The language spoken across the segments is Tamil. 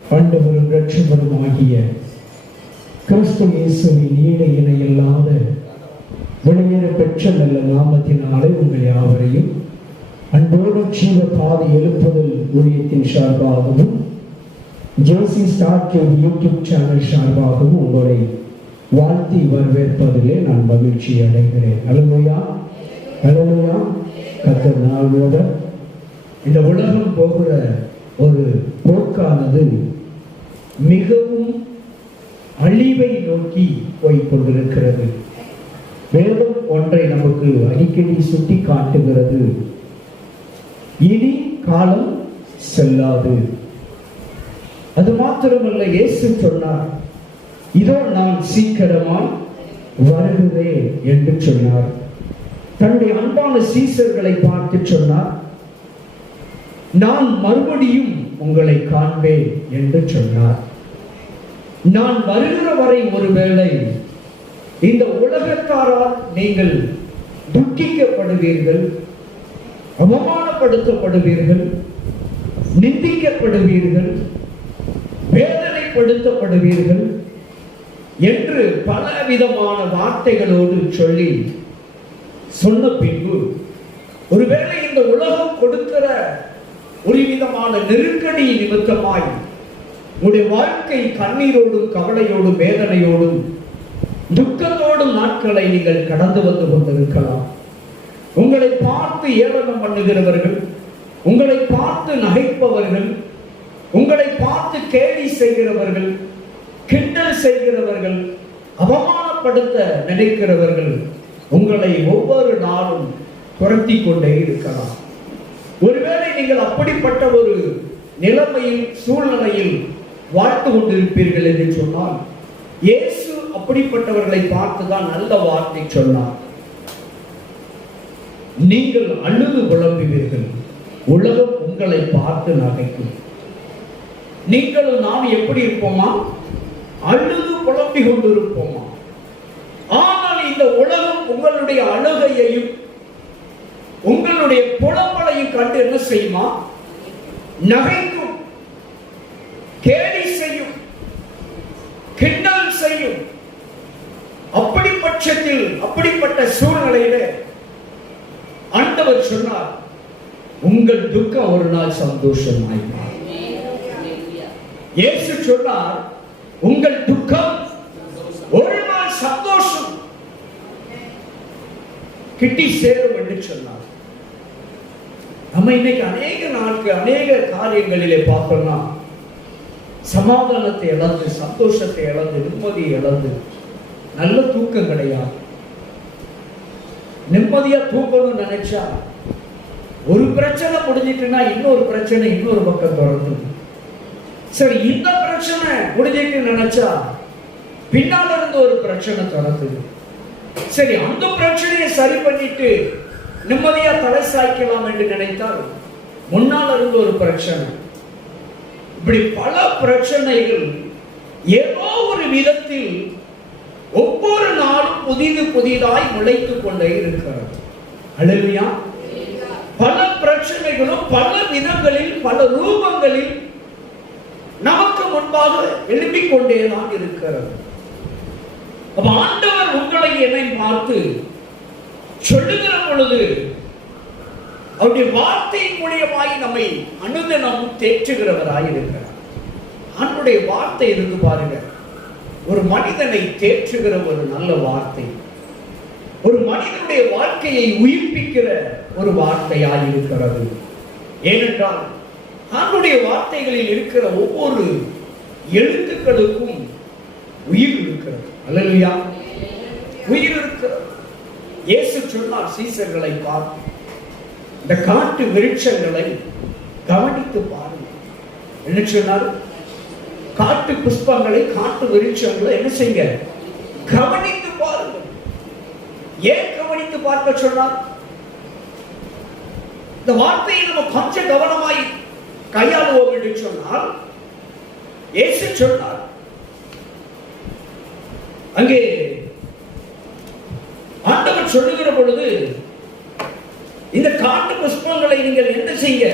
ஆண்டவரும் இரட்சகருமாகிய கிறிஸ்து இயேசுவின் ஈடு இணையில்லாத விலையேற பெற்ற நல்ல நாமத்தினாலே உங்கள் யாவரையும் அன்போடு ஜீவ பாதை எழுப்புதல் ஊழியத்தின் சார்பாகவும் ஜோசி ஸ்டார் யூடியூப் சேனல் சார்பாகவும் உங்களை வாழ்த்தி வரவேற்பதிலே நான் மகிழ்ச்சி அடைகிறேன். அல்லேலூயா, அல்லேலூயா. கர்த்தர் நாளோட இந்த உலகம் போகிற ஒரு போக்கானது மிகவும் அழிவை நோக்கி போய்கொண்டிருக்கிறது. வேதம் ஒன்றை நமக்கு அடிக்கடி சுட்டி காட்டுகிறது. இனி காலம் செல்லாது. அது மாத்திரமல்ல, இயேசு சொன்னார், இதோ நான் சீக்கிரமாய் வருகிறேன் என்று சொன்னார். தன்னுடைய அன்பான சீசர்களை பார்த்து சொன்னார், நான் மறுபடியும் உங்களை காண்பேன் என்று சொன்னார். நான் வருகிற வரை ஒருவேளை இந்த உலகத்தாரால் நீங்கள் துக்கிக்கப்படுவீர்கள், அவமானப்படுத்தப்படுவீர்கள், நிந்திக்கப்படுவீர்கள், வேதனைப்படுத்தப்படுவீர்கள் என்று பல விதமான வார்த்தைகளோடு சொல்லி சொன்ன பின்பு, ஒருவேளை இந்த உலகம் கொடுக்கிற ஒரு விதமான நெருக்கடி நிமித்தமாய் உங்களுடைய வாழ்க்கை கண்ணீரோடும் கவலையோடும் வேதனையோடும் துக்கத்தோடும் நாட்களை நீங்கள் கடந்து வந்து கொண்டிருக்கலாம். உங்களை பார்த்து ஏளனம் பண்ணுகிறவர்கள், உங்களை பார்த்து நகைப்பவர்கள், உங்களை பார்த்து கேலி செய்கிறவர்கள், கிண்டல் செய்கிறவர்கள், அவமானப்படுத்த நினைக்கிறவர்கள் உங்களை ஒவ்வொரு நாளும் துரத்தி கொண்டே இருக்கலாம். ஒருவேளை நீங்கள் அப்படிப்பட்ட ஒரு நிலைமையில் சூழ்நிலையில் வாழ்ந்து கொண்டிருப்பீர்கள் என்று சொன்னால், இயேசு அப்படிப்பட்டவர்களை பார்த்துதான் நல்ல வார்த்தை சொன்னார். நீங்கள் அழுது புலம்புவீர்கள், உலகம் உங்களை பார்த்து நகைக்கும். நீங்களும் நாம் எப்படி இருப்போமா? அழுது புலம்பிக் கொண்டிருப்போமா? ஆனால் இந்த உலகம் உங்களுடைய அழுகையையும் உங்களுடைய புலம்பலையும் கண்டு என்ன செய்யுமா? நகைக்கும், கேலி செய்யும், கிண்டல் செய்யும். அப்படிப்பட்ட சூழ்நிலையில ஆண்டவர் சொன்னார், உங்கள் துக்கம் ஒரு நாள் சந்தோஷமாய் மாறும். இயேசு சொன்னார், உங்கள் துக்கம் ஒரு நாள் சந்தோஷம் கிட்டி சேரும் என்று சொன்னார். நம்ம இன்னைக்கு அநேக காரியங்களிலே பார்க்கணும்னா சமாதானத்தை இழந்து, சந்தோஷத்தை இழந்து, நிம்மதியை இழந்து, நல்ல தூக்கம் கிடையாது. நிம்மதியா தூக்கணும்னு நினைச்சா ஒரு பிரச்சனை முடிஞ்சிட்டுனா இன்னொரு பிரச்சனை இன்னொரு பக்கம் தொடர்ந்து, சரி இந்த பிரச்சனை முடிஞ்சிட்டு நினைச்சா பின்னால இருந்து ஒரு பிரச்சனை தொடர்ந்து, சரி அந்த பிரச்சனையை சரி பண்ணிட்டு நிம்மதியா தலை சாய்க்கலாம் என்று நினைத்தால் முன்னால் இருந்து ஒரு பிரச்சனை. இப்படி பல பிரச்சனைகள் ஏதோ ஒரு விதத்தில் ஒவ்வொரு நாளும் புதிதாய் முளைத்துக் கொண்டே இருக்கிறது. அல்லேலூயா. பல பிரச்சனைகளும் பல விதங்களில் பல ரூபங்களில் நமக்கு முன்பாக எழுப்பிக் கொண்டேதான் இருக்கிறது. ஆண்டவர் உங்களை என்னை பார்த்து சொல்லுகிற பொழுது அவருடைய வார்த்தையின் மூலியமாய் நம்மை அனுதினமும் தேற்றுகிறவராய் இருக்கிறார். ஆண்டவருடைய வார்த்தை இருந்து பாருங்க, ஒரு மனிதனை தேற்றுகிற ஒரு நல்ல வார்த்தை, ஒரு மனிதனுடைய வாழ்க்கையை உயிர்ப்பிக்கிற ஒரு வார்த்தையாய் இருக்கிறது. ஏனென்றால் ஆண்டவருடைய வார்த்தைகளில் இருக்கிற ஒவ்வொரு எழுத்துக்களுக்கும் உயிர் இருக்கிறது. அல்லேலூயா. உயிர் இருக்கிறது. இயேசு சொன்னார், சீசர்களை பார்த்து, இந்த காட்டு விருட்சங்களை கவனித்து பாருங்கள். என்ன சொன்னார்? காட்டு புஷ்பங்களை, காட்டு விருட்சங்களை என்ன செய்ய? கவனித்து பாருங்கள். ஏன் கவனித்து பார்க்க சொன்னார்? இந்த வார்த்தையை நம்ம கொஞ்சம் கவனமாய் கையாளுவோம் என்று சொன்னால், இயேசு சொன்னார், அங்கே ஆண்டவர் சொல்லுகிற பொழுது, இந்த காட்டு புஷ்பங்களை நீங்கள் என்ன செய்ய?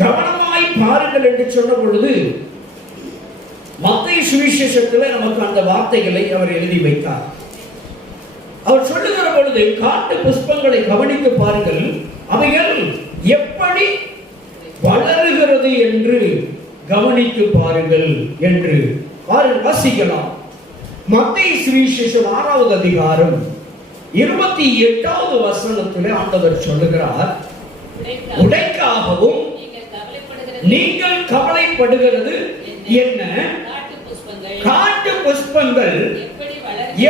கவனமாய் பாருங்கள் என்று சொன்ன பொழுது மத்தேயு சுவிசேஷத்தில் நமக்கு அந்த வார்த்தைகளை அவர் எழுதி வைத்தார். அவர் சொல்லுகிற பொழுது காட்டு புஷ்பங்களை கவனித்து பாருங்கள், அவைகள் எப்படி வளருகிறது என்று கவனித்து பாருங்கள் என்று வாசிக்கலாம். மத்தேயு சுவிசேஷம் 6வது அதிகாரம் 28வது வசனத்திலே ஆண்டவர் சொல்லுகிறார், உடைக்காகவும் நீங்கள் கவலைப்படுகிறது என்ன? காட்டு புஷ்பங்கள்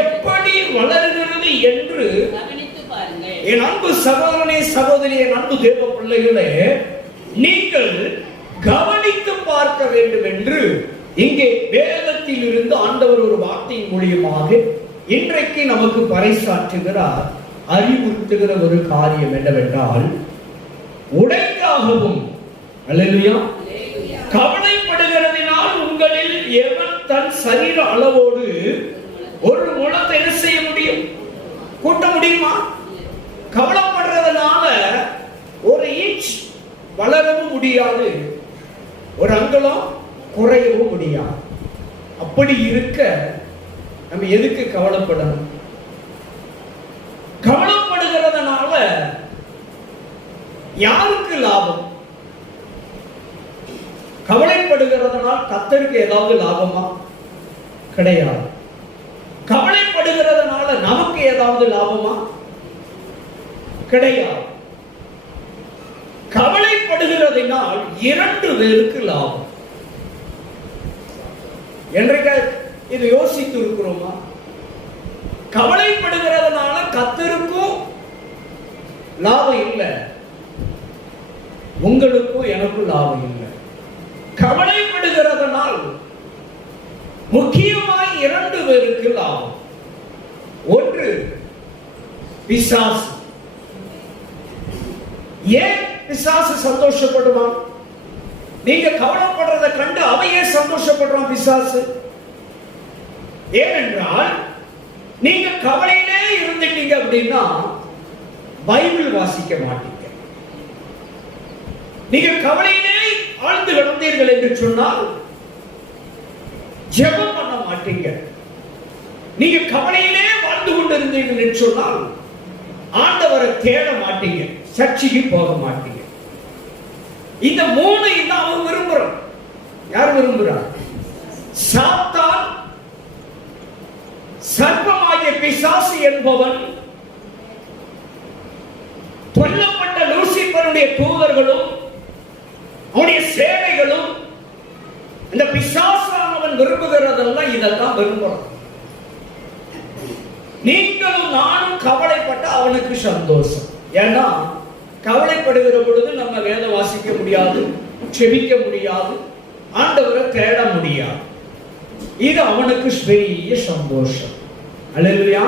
எப்படி வளர்கிறது என்று என் அன்பு சகோதரனே, சகோதரி, என் அன்பு தேவ பிள்ளைகளே, நீங்கள் கவனித்து பார்க்க வேண்டும் என்று இங்கே வேதத்தில் இருந்து ஆண்டவர் ஒரு வார்த்தையின் மூலியமாக இன்றைக்கு நமக்கு பறைசாற்றுகிறார். அறிவுறுத்துகிற ஒரு காரியம் என்னவென்றால், உடைக்காகவும் அல்லேலூயா கவலைப்படுகிறதினால் உங்களில் எவன் தன் சரீர அளவோடு ஒரு முழத்தை என்ன செய்ய முடியும்? கூட்ட முடியுமா? கவலைப்படுறதுனால ஒரு இன்ச் வளரவும் முடியாது, ஒரு அங்குலம் குறையவும் முடியாது. அப்படி இருக்க நம்ம எதுக்கு கவலைப்படணும்? கவலைப்படுகிறதுனால யாருக்கு லாபம்? கவலைப்படுகிறதுனால் கர்த்தருக்கு ஏதாவது லாபமா? கிடையாது. கவலைப்படுகிறதுனால நமக்கு ஏதாவது லாபமா? கிடையாது. கவலைப்படுகிறதினால் 2 பேருக்கு லாபம். என்றைக்கு இது யோசித்து இருக்கிறோமா? கவலைப்படுகிறதுனால கர்த்தருக்கும் லாபம் இல்லை, உங்களுக்கும் எனக்கும் லாபம் இல்லை. கவலைப்படுகிறதுனால் முக்கியமாய் 2 பேருக்கு லாபம். ஒன்று பிசாசு. ஏன் பிசாசு சந்தோஷப்படுவான்? நீங்க கவலைப்படுறதை கண்டு அவையே சந்தோஷப்படுறான் பிசாசு. ஏனென்றால் நீங்க கவலையிலே இருந்துட்டீங்க அப்படின்னா பைபிள் வாசிக்க மாட்டீங்க. நீங்க கவலையிலே ஆழ்ந்து கிடந்தீர்கள் என்று சொன்னால் ஜெபம் பண்ண மாட்டீங்க. நீங்க கவலையிலே வாழ்ந்து கொண்டிருந்தீர்கள் என்று சொன்னால் ஆண்டவரை தேட மாட்டீங்க, சர்ச்சைக்கு போக மாட்டீங்க. இந்த 3 தான் அவன் விரும்புறான். யார் விரும்புறான்? சாத்தான், சர்ப்பமாகிய பிசாசு என்பவன், கொல்லப்பட்ட லூசிபருடைய தூதர்களும் அவனுடைய சேனைகளும், இந்த பிசாசானவன் விரும்புகிறதெல்லாம் இதெல்லாம் விரும்புறான். நீங்களும் நானும் கவலைப்பட்ட அவனுக்கு சந்தோஷம். ஏன்னா கவலைப்படுகிற பொழுது நம்ம வேத வாசிக்க முடியாது, செபிக்க முடியாது, ஆண்டவரை தேட முடியாது. இது அவனுக்கு பெரிய சந்தோஷம். அல்லேலூயா.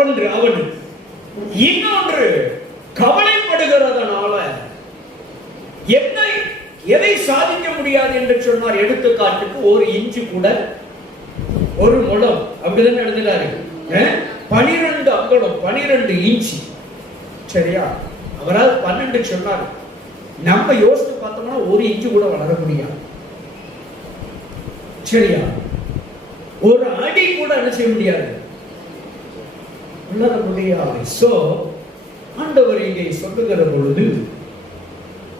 ஒன்று அவனுக்கு. இன்னொன்று, கவலைப்படுகிறதுனால என்ன எதை சாதிக்க முடியாது என்று சொன்னார். எடுத்துக்காட்டுக்கு 1 இன்ச்சு கூட, 1 முழம் அப்படிதான் எழுதுறாரு. 12 அங்குலம், 12 இன்ச்சு. சரியா? அவரால் 12 சொன்னார். நம்ம யோசித்து பார்த்தோம்னா 1 இன்ச்சு கூட வளர முடியாது. சரியா? 1 அடி கூட என்ன செய்ய முடியாது, வளர முடியாது. சோ ஆண்டவர் இங்கே சொல்லுகிற பொழுது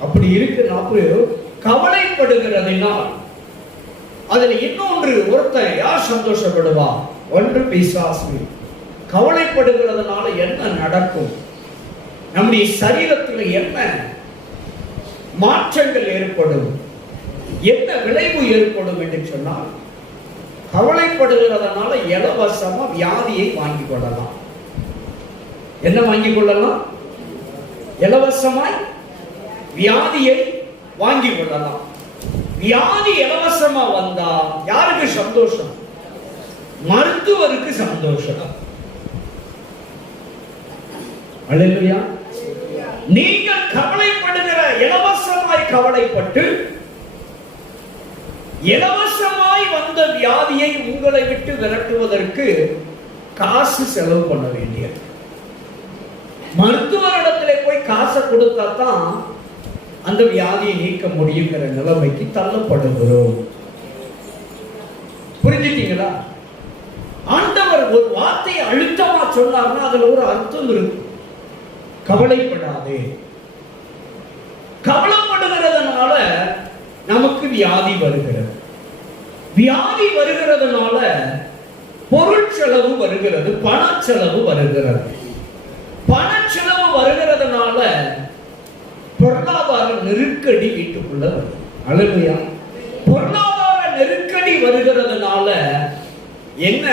அப்படி இருக்கு. நாம கவலைப்படுகிறதினால் அதுல இன்னொன்று, ஒருத்தர் யார் சந்தோஷப்படுவா? ஒன்று பிசாசு. கவலைப்படுகிறதுனால என்ன நடக்கும்? நம்முடைய சரீரத்தில் என்ன மாற்றங்கள் ஏற்படும், என்ன விளைவு ஏற்படும் என்று சொன்னால், கவலைப்படுகிறதுனால இலவசமா வியாதியை வாங்கிக் கொள்ளலாம். என்ன வாங்கிக் கொள்ளலாம்? இலவசமாய் வியாதியை வாங்கிக் கொள்ளலாம். வியாதி இலவசமா வந்தா யாருக்கு சந்தோஷம்? மருத்துவருக்கு சந்தோஷம். அல்லேலூயா. நீங்கள் கவலைப்படுகிற, இலவசமாய் கவலைப்பட்டு இலவசமாய் வந்த வியாதியை உங்களை விட்டு விரட்டுவதற்கு காசு செலவு பண்ண வேண்டியது. மருத்துவரிடத்திலே போய் காசை கொடுத்தா தான் அந்த வியாதியை நீக்க முடியுங்கிற நிலைமைக்கு தள்ளப்படுகிறோம். புரிஞ்சுட்டீங்களா? ஆண்டவர் ஒரு வார்த்தையை அழுத்தமா சொன்னார்னா அதுல ஒரு அர்த்தம் இருக்கு. கவலைப்படாதே. கவலைப்படுகிறதுனால நமக்கு வியாதி வருகிறது. வியாதி வருகிறதுனால பொருள் செலவு வருகிறது, பணச்செலவு வருகிறது. பணச்செலவு வருகிறதுனால பொருளாதார நெருக்கடி வீட்டுக்குள்ள வருது. அல்லேலூயா. பொருளாதார நெருக்கடி வருகிறதுனால என்ன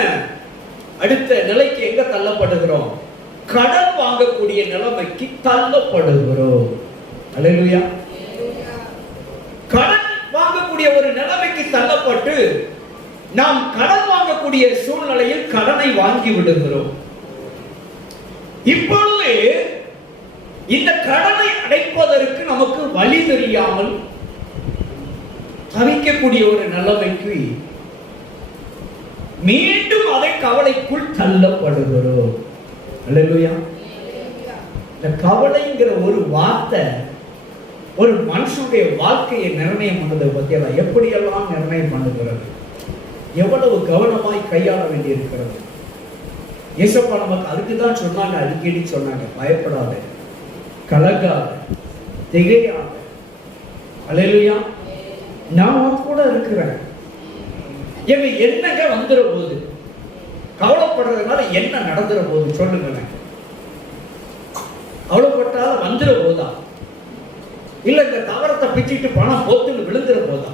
அடுத்த நிலைக்கு எங்க தள்ளப்படுகிறோம்? கடன் வாங்கக்கூடிய நிலைமைக்கு தள்ளப்படுகிறோம். அல்லேலூயா. கடன் வாங்கக்கூடிய ஒரு நிலைமைக்கு தள்ளப்பட்டு நாம் கடன் வாங்கக்கூடிய சூழ்நிலையில் கடனை வாங்கி விடுகிறோம். இப்பொழுது இந்த கடனை அடைப்பதற்கு நமக்கு வழி தெரியாமல் தவிக்கக்கூடிய ஒரு நிலைமைக்கு மீண்டும் அதை கவலைக்குள் தள்ளப்படுகிறோம். அல்லேலூயா. இந்த கவலைங்கிற ஒரு வார்த்தை ஒரு மனுஷனுடைய வாழ்க்கையை நிர்ணயம் பண்ணதை பத்தியா எப்படியெல்லாம் நிர்ணயம் பண்ணுகிறது, எவ்வளவு கவனமாய் கையாள வேண்டி இருக்கிறது. இயேசப்பா நமக்கு அதுக்குதான் சொன்னாங்க, அடிக்கடி சொன்னாங்க, பயப்படாத, கலங்காத, திகையாத. அல்லேலூயா. நான் கூட இருக்கிறேன். எங்க என்னங்க வந்துற போது, கவலைப்படுறதுனால என்ன நடந்துற போது சொல்லுங்க. கவலைப்பட்டால வந்துற போதா, இல்ல இந்த தவறத்தை பிச்சுட்டு பணம் போத்துன்னு விழுந்துற போதா?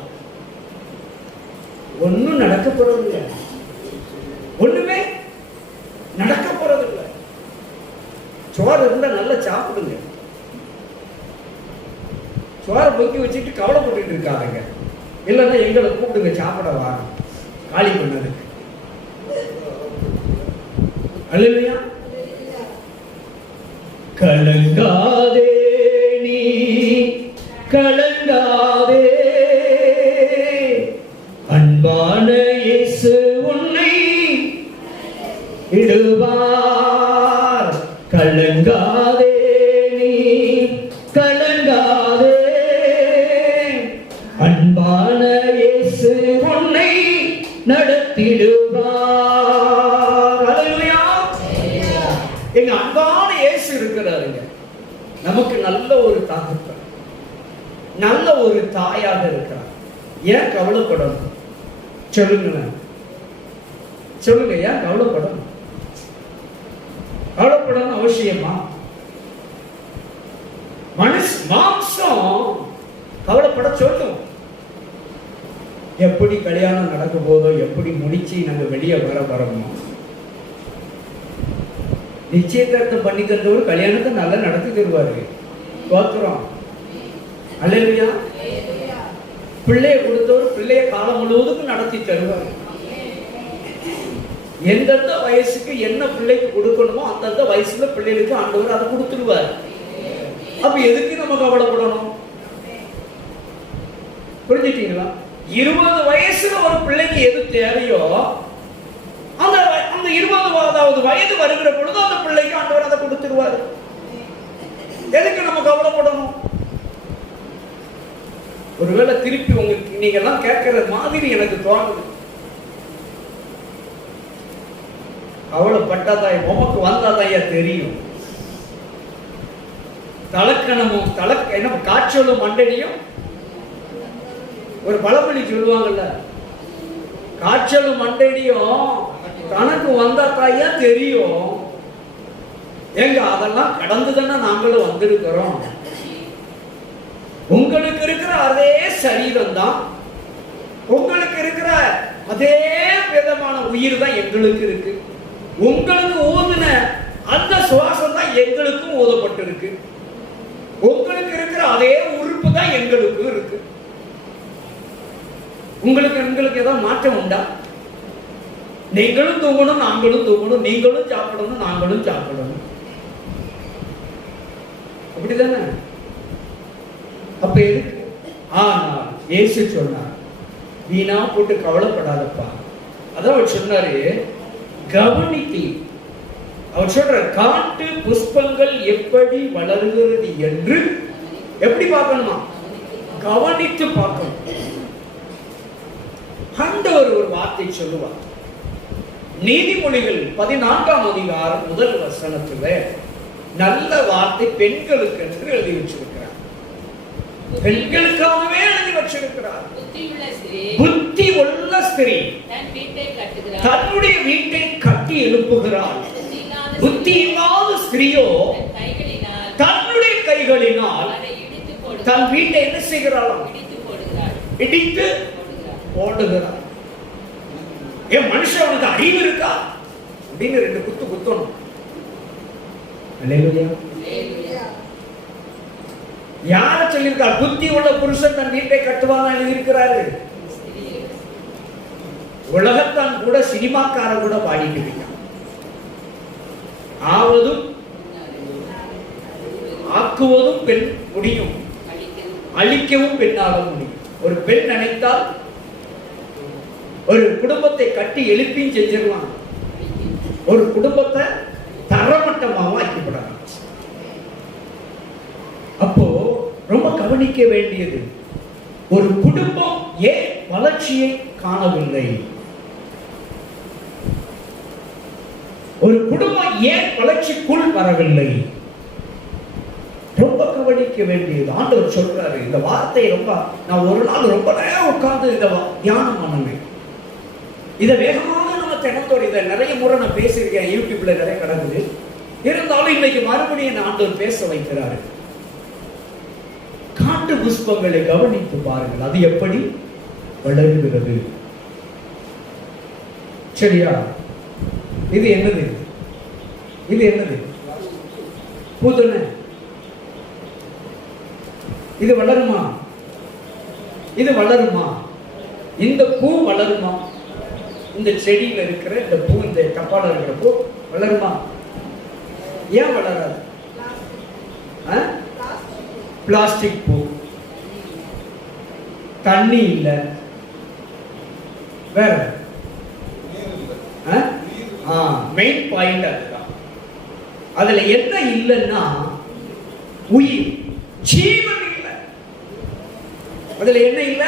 ஒன்னும் நடக்க போறது இல்லை. ஒண்ணுமே நடக்க போறது இல்லை. சோறு இருந்தா நல்லா சாப்பிடுங்க. சோறை பொக்கி வச்சுட்டு கவலைப்பட்டு இருக்காதுங்க. இல்லைன்னா எங்களை கூப்பிடுங்க, சாப்பிட வாங்க, காலி பண்ணதுக்கு. அல்லேலூயா. கலங்காதே நீ, கலங்காதே, அன்பான இயேசு உன்னை இடுவார். கலங்காதே நீ, கலங்காதே, அன்பான இயேசு உன்னை நடத்திடுவார். எங்க அன்பான இயேசு இருக்கிறாருங்க. நமக்கு நல்ல ஒரு தகப்பன், நல்ல ஒரு தாயாக இருக்கிறார். ஏன் கவலைப்படணும்? சொல்லுங்களேன், சொல்லுங்க. ஏன் கவலைப்படணும்? கவலைப்படணும் அவசியமா? மாம்சம் கவலைப்பட சொல்லும். எப்படி கல்யாணம் நடக்க போதோ, எப்படி முடிச்சு நாங்க வெளியே வரமோ. நிச்சயதார்த்தம் பண்ணிக்கிறதோடு கல்யாணத்தை நல்லா நடத்தி தருவாரு. தோத்துறோம். அல்லேலூயா. பிள்ளைய கொடுத்தவர் பிள்ளைய காலம் முழுவதுக்கும் நடத்தி தருவார். எந்தெந்த வயசுக்கு என்ன பிள்ளைக்கு கொடுக்கணுமோ அந்தந்த வயசுல பிள்ளைகளுக்கு ஆண்டவர் அதை கொடுத்துருவார். அப்ப எதுக்கு நம்ம கவலைப்படணும்? புரிஞ்சுட்டீங்களா? 20 வயசுல ஒரு பிள்ளைக்கு எது தேவையோ அந்த 20வது வயது வருகிற பொழுது அந்த பிள்ளைக்கு ஆண்டவர் அதை கொடுத்துருவார். எதுக்கு நம்ம கவலைப்படணும்? ஒருவேளை திருப்பி உங்களுக்கு நீங்க எல்லாம் கேட்கிற மாதிரி எனக்கு தோணுது. கவலைப்பட்டாதான் உமக்கு வந்தாதான் தெரியும். தலக்கணமும் என்ன காய்ச்சலும் மண்டடியும் ஒரு பழமொழி சொல்லுவாங்கல்ல, காய்ச்சலும் மண்டடியும் தனக்கு வந்தாத்தாயா தெரியும். எங்க அதெல்லாம் கடந்துதானே நாங்களும் வந்திருக்கிறோம். உங்களுக்கு இருக்கிற அதே சரீரம் தான், உங்களுக்கு இருக்கிற அதே விதமான உயிர் தான் எங்களுக்கு இருக்கு. உங்களுக்கு ஊதுன அந்த சுவாசம் தான் எங்களுக்கும் ஊதப்பட்டு இருக்கு. உங்களுக்கு இருக்கிற அதே உறுப்பு தான் எங்களுக்கும் இருக்கு. உங்களுக்கு ஏதாவது மாற்றம் உண்டா? நீங்களும் தூங்கணும், நாங்களும் தூங்கணும், நீங்களும் சாப்பிடணும், நாங்களும் சாப்பிடணும். அப்படிதானே? அப்ப எதுக்கு? ஆனால் இயேசு சொன்னார், வீணா போட்டு கவலைப்படாதப்பா. அதான் அவர் சொன்னாரு, கவனித்து. அவர் சொல்ற காட்டு புஷ்பங்கள் எப்படி வளர்கிறது என்று எப்படி பார்க்கணுமா? கவனித்து பார்க்கணும். ஆண்டவர் ஒரு வார்த்தை சொல்லுவார். நீதிமொழிகள் 14ஆம் அதிகாரம் 1 வசனத்துல நல்ல வார்த்தை பெண்களுக்கு என்று எழுதி வச்சிருக்கிறார். பெண்களுக்காகவே எழுதி வச்சிருக்கிறார். புத்தி உள்ள ஸ்திரீ தன்னுடைய வீட்டை கட்டி எழுப்புகிறாள். புத்தி இல்லாத ஸ்திரீயோ தன்னுடைய கைகளினால் தன் வீட்டை என்ன செய்கிறாள்? இடித்து போடுகிறாள். ஏன் மனுஷனுக்கு அறிவு இருக்கா அப்படின்னு 2 குத்து குத்தணும். யார சொல்லியிருக்கார்? புத்தி உள்ள புருஷன் தன் வீட்டை கட்டுவான் எழுதியிருக்கிறாரு. உலகத்தான் கூட சினிமாக்கார கூட பாடிட்டு இருக்கான். ஆவதும் ஆக்குவதும் பெண் முடியும், அழிக்கவும் பெண்ணாக முடியும். ஒரு பெண் நினைத்தால் ஒரு குடும்பத்தை கட்டி எழுப்பியும் செஞ்சிடலாம், ஒரு குடும்பத்தை தரமட்டமாக ஆக்கிவிடலாம். அப்போ ரொம்ப கவனிக்க வேண்டியது, ஒரு குடும்பம் ஏன் வளர்ச்சியை காணவில்லை? ஒரு குடும்பம் ஏன் வளர்ச்சிக்குள் வரவில்லை? ரொம்ப கவனிக்க வேண்டியது. ஆண்டவர் சொல்றாரு இந்த வார்த்தை. ரொம்ப நான் ஒரு நாள் ரொம்ப நேரம் உட்கார்ந்து இந்த தியானம் பண்ணுவேன். இதை வேகமாக நம்ம தினத்தோடு இதை நிறைய முறை நான் பேசியிருக்கேன், யூடியூப்ல நிறைய கிடக்குது. இருந்தாலும் இன்னைக்கு மறுபடியும் ஆண்டவர் பேச வைக்கிறாரு. காட்டு புஷ்பங்களை கவனித்து பாருங்கள், அது எப்படி வளர்கிறது. சரியா? இது என்னது? இது என்னது? புதுனை. இது வளருமா? இது வளருமா? இந்த பூ வளருமா? இந்த செடியில இருக்கிற இந்த பூ, இந்த கப்பால இருக்கிற பூ வளருமா? ஏன் வளராது? பிளாஸ்டிக் பூ, தண்ணி இல்ல, வேற மெயின் பாயிண்ட் அதுதான். அதுல என்ன இல்லைன்னா உயிர், ஜீவன் இல்லை. அதுல என்ன இல்ல?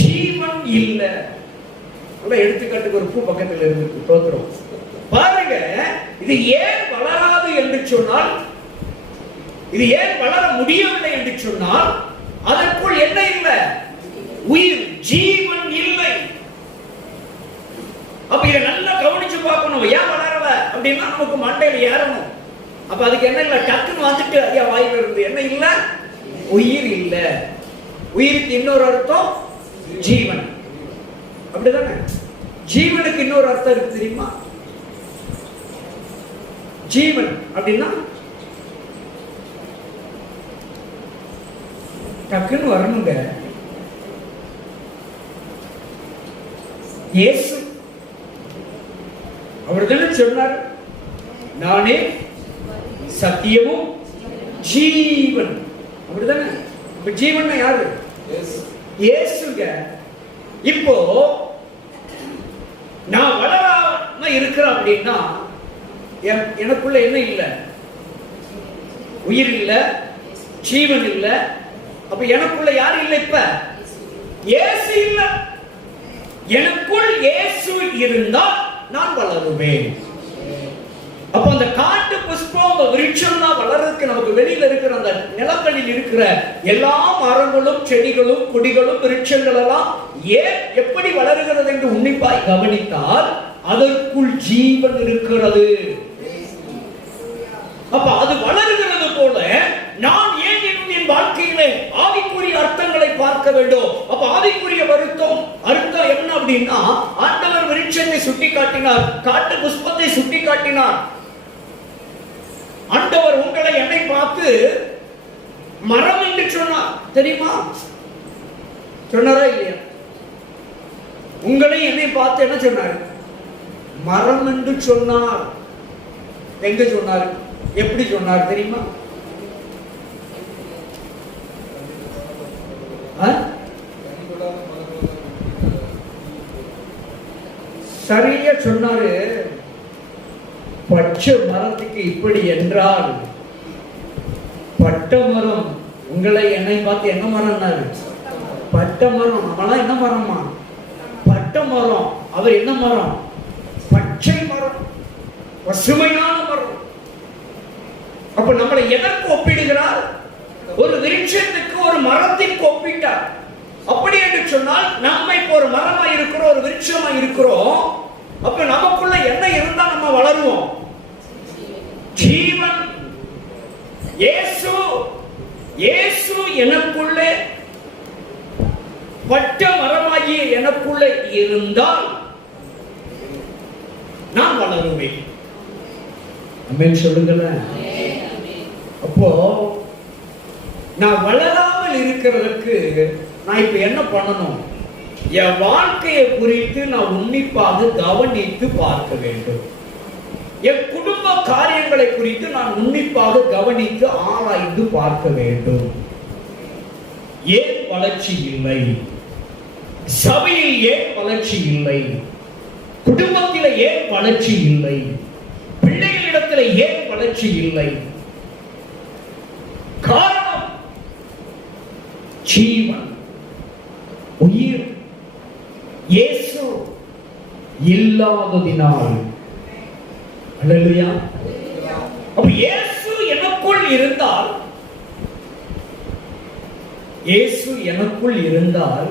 ஜீவன் இல்லை. எடுத்துக்காட்டுக்கு ஒரு பூ பக்கத்தில் இருந்து தோற்றுறோம் பாருங்க. இது ஏன் வளராது என்று சொன்னால், இது ஏன் வளர முடியவில்லை என்று சொன்னால், அதற்குள் என்ன இல்லை? உயிர், ஜீவன் இல்லை. அப்ப இதை நல்லா கவனிச்சு பார்க்கணும். ஏன் வளரல அப்படின்னா நமக்கு மண்டையில ஏறணும். அப்ப அதுக்கு என்ன இல்லை? டக்குன்னு வந்துட்டு ஐயா வாயில இருந்து என்ன இல்லை? உயிர் இல்லை. உயிருக்கு இன்னொரு அர்த்தம் ஜீவன். அப்படிதானே? ஜீவனுக்கு இன்னொரு அர்த்தம் இருக்கு தெரியுமா? ஜீவன் அப்படின்னா டக்குன்னு வரணுங்க. இயேசு அவர் தானே சொன்னார், நானே சத்தியமும் ஜீவன். அப்படிதானே? ஜீவன் யாரு? இயேசுங்க. இப்போ நான் வளராம இருக்கிறேன் அப்படின்னா எனக்குள்ள என்ன இல்லை? உயிர் இல்லை, ஜீவன் இல்லை. அப்ப எனக்குள்ள யாரு இல்லை? இப்ப இயேசு இல்லை. எனக்குள் இயேசு இருந்தால் நான் வளருவேன். அப்ப அந்த காட்டு புஷ்பம், அந்த விருட்சம் தான் வளர்றதுக்கு நமக்கு வெளியில இருக்கிற அந்த நிலங்களில் இருக்கிற எல்லா மரங்களும் செடிகளும் கொடிகளும் விருட்சங்கள் எல்லாம் ஏன் எப்படி வளருகிறது என்று உன்னிப்பாய் கவனித்தால் அதற்குள் ஜீவன் இருக்கிறது. அப்ப அது வளருகிறது போல நான் ஏன் என் வாழ்க்கையிலே ஆவிக்குரிய அர்த்தங்களை பார்க்க வேண்டும். அப்ப ஆவிக்குரிய அர்த்தம் என்ன அப்படின்னா, ஆண்டவர் விருட்சத்தை சுட்டி காட்டினார், காட்டு புஷ்பத்தை சுட்டி காட்டினார். ஆண்டவர் உங்களை என்னை பார்த்து மரம் என்று சொன்னார். தெரியுமா? சொன்னாரா இல்லையா? உங்களை என்னை பார்த்து என்ன சொன்னார்? மரம் என்று சொன்னார். எங்க சொன்னார்? எப்படி சொன்னார் தெரியுமா? சரியா சொன்னாரு. பச்சை மரத்துக்கு இப்படி என்றால் பட்ட மரம் உங்களை என்னை பார்த்து என்ன மரம்னாரு? பட்ட மரம். நம்மளாம் என்ன மரமா? பட்ட மரம். அவர் என்ன மரம்? பச்சை மரம், பசுமையான மரம். அப்ப நம்மளை எதற்கு ஒப்பிடுகிறார்? ஒரு விருட்சத்துக்கு, ஒரு மரத்திற்கு ஒப்பிட்டார். அப்படி என்று சொன்னால் நம்ம இப்ப ஒரு மரமா இருக்கிறோம், ஒரு விருட்சமா இருக்கிறோம். அப்ப நமக்குள்ள என்ன இருந்தா நம்ம வளருவோம்? ஜீவன். இயேசு, இயேசு எனக்குள்ளே, பட்ட மரமாகிய எனக்குள்ளே இருந்தால் நான் வளருவேன். ஆமென் சொல்லுங்களேன். அப்போ நான் வளராமல் இருக்கிறதுக்கு நான் இப்ப என்ன பண்ணணும்? என் வாழ்க்கையை குறித்து நான் உன்னிப்பாக கவனித்து பார்க்க வேண்டும். என் குடும்ப காரியங்களை குறித்து நான் உன்னிப்பாக கவனித்து ஆராய்ந்து பார்க்க வேண்டும். ஏன் வளர்ச்சி இல்லை? சபையில் ஏன் வளர்ச்சி இல்லை? குடும்பத்தில் ஏன் வளர்ச்சி இல்லை? பிள்ளைகளிடத்தில் ஏன் வளர்ச்சி இல்லை? காரணம் ஜீவன், உயிர், இயேசு இல்லாததினால். அல்லேலூயா. அப்ப இயேசு எனக்குள் இருந்தால், இயேசு எனக்குள் இருந்தால்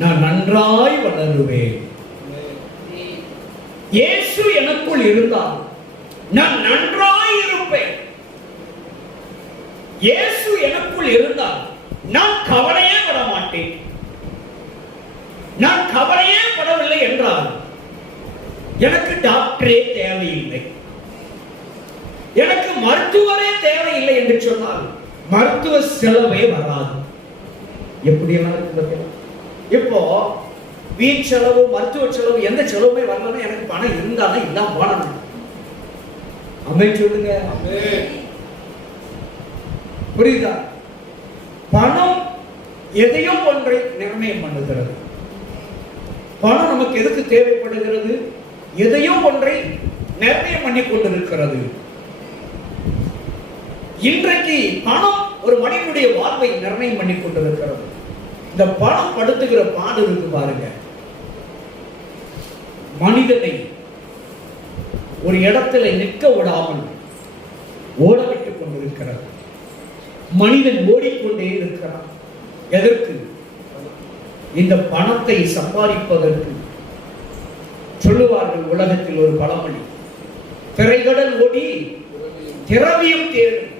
நான் நன்றாய் வளருவேன். இயேசு எனக்குள் இருந்தால் நான் நன்றாய் இருப்பேன். இயேசு எனக்குள் இருந்தால் நான் கவலையே பட மாட்டேன். நான் கவலையே படவில்லை என்றால் எனக்கு டாக்டரே தேவையில்லை, எனக்கு மருத்துவரே தேவையில்லை என்று சொன்னால் மருத்துவ செலவே வராது. எப்படியெல்லாம் இருக்கு? இப்போ வீட்டு செலவு, மருத்துவ செலவு, எந்த செலவுமே வரலன்னா எனக்கு பணம் இருந்தாலும் இல்லாம போனேன். ஆமென் சொல்லுங்க. புரியுதா? பணம் எதையும் ஒன்றை நிர்ணயம் பண்ணுகிறது. பணம் நமக்கு எதுக்கு தேவைப்படுகிறது? எதையும் ஒன்றை நிர்ணயம் பண்ணி கொண்டிருக்கிறது. இன்றைக்கு பணம் ஒரு மனிதனுடைய வாழ்வை நிர்ணயம் பண்ணி கொண்டிருக்கிறது. இந்த பணம் படுத்துகிற பாடு இருக்கு பாருங்க. மனிதனை ஒரு இடத்துல நிற்க விடாமல் ஓட விட்டுக் கொண்டிருக்கிறது. மனிதன் ஓடிக்கொண்டே இருக்கிறான். எதற்கு? இந்த பணத்தை சம்பாதிப்பதற்கு. சொல்லுவார்கள் உலகத்தில் ஒரு பழமொழி, திரைகடல் ஓடி திரவியம் தேடும்,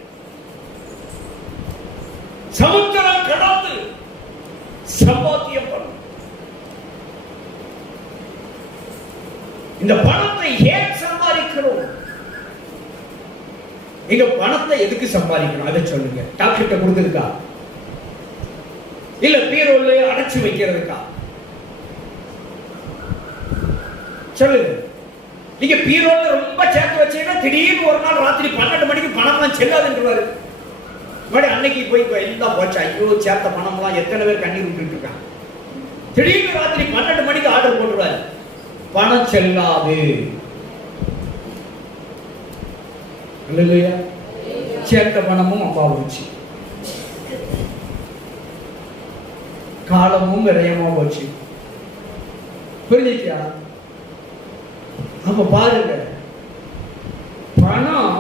சமுத்திரம் கடந்து சம்பாத்தியம் பண்ணும். இந்த பணத்தை ஏன் சம்பாதிக்கிறோம்? நீங்க பணத்தை எதுக்கு சம்பாதிக்கணும்? அதை சொல்லுங்க. டாக்டர்கிட்ட கொடுத்ததுக்கா? இல்ல பீரோல அடைச்சு வைக்கிறதுக்கா? சொல்லுங்க. நீங்க பீரோல ரொம்ப சேர்த்து வச்சீங்கன்னா திடீர்னு ஒரு நாள் ராத்திரி 12 மணிக்கு பணம்லாம் செல்லாதுன்றாரு. அன்னைக்கு போய் எல்லாம் போச்சு, ஐயோ சேர்த்த பணம்லாம் எத்தனை பேர் கண்ணீர் விட்டுட்டு இருக்காங்க. திடீர்னு ராத்திரி 12 மணிக்கு ஆர்டர் போட்டுருவாரு, பணம் செல்லாது. இல்லையா? சேர்த்த பணமும் அப்பா போச்சு, காலமும் விரயமா போச்சு. புரிஞ்சுச்சா? அப்ப பாருங்க, பணம்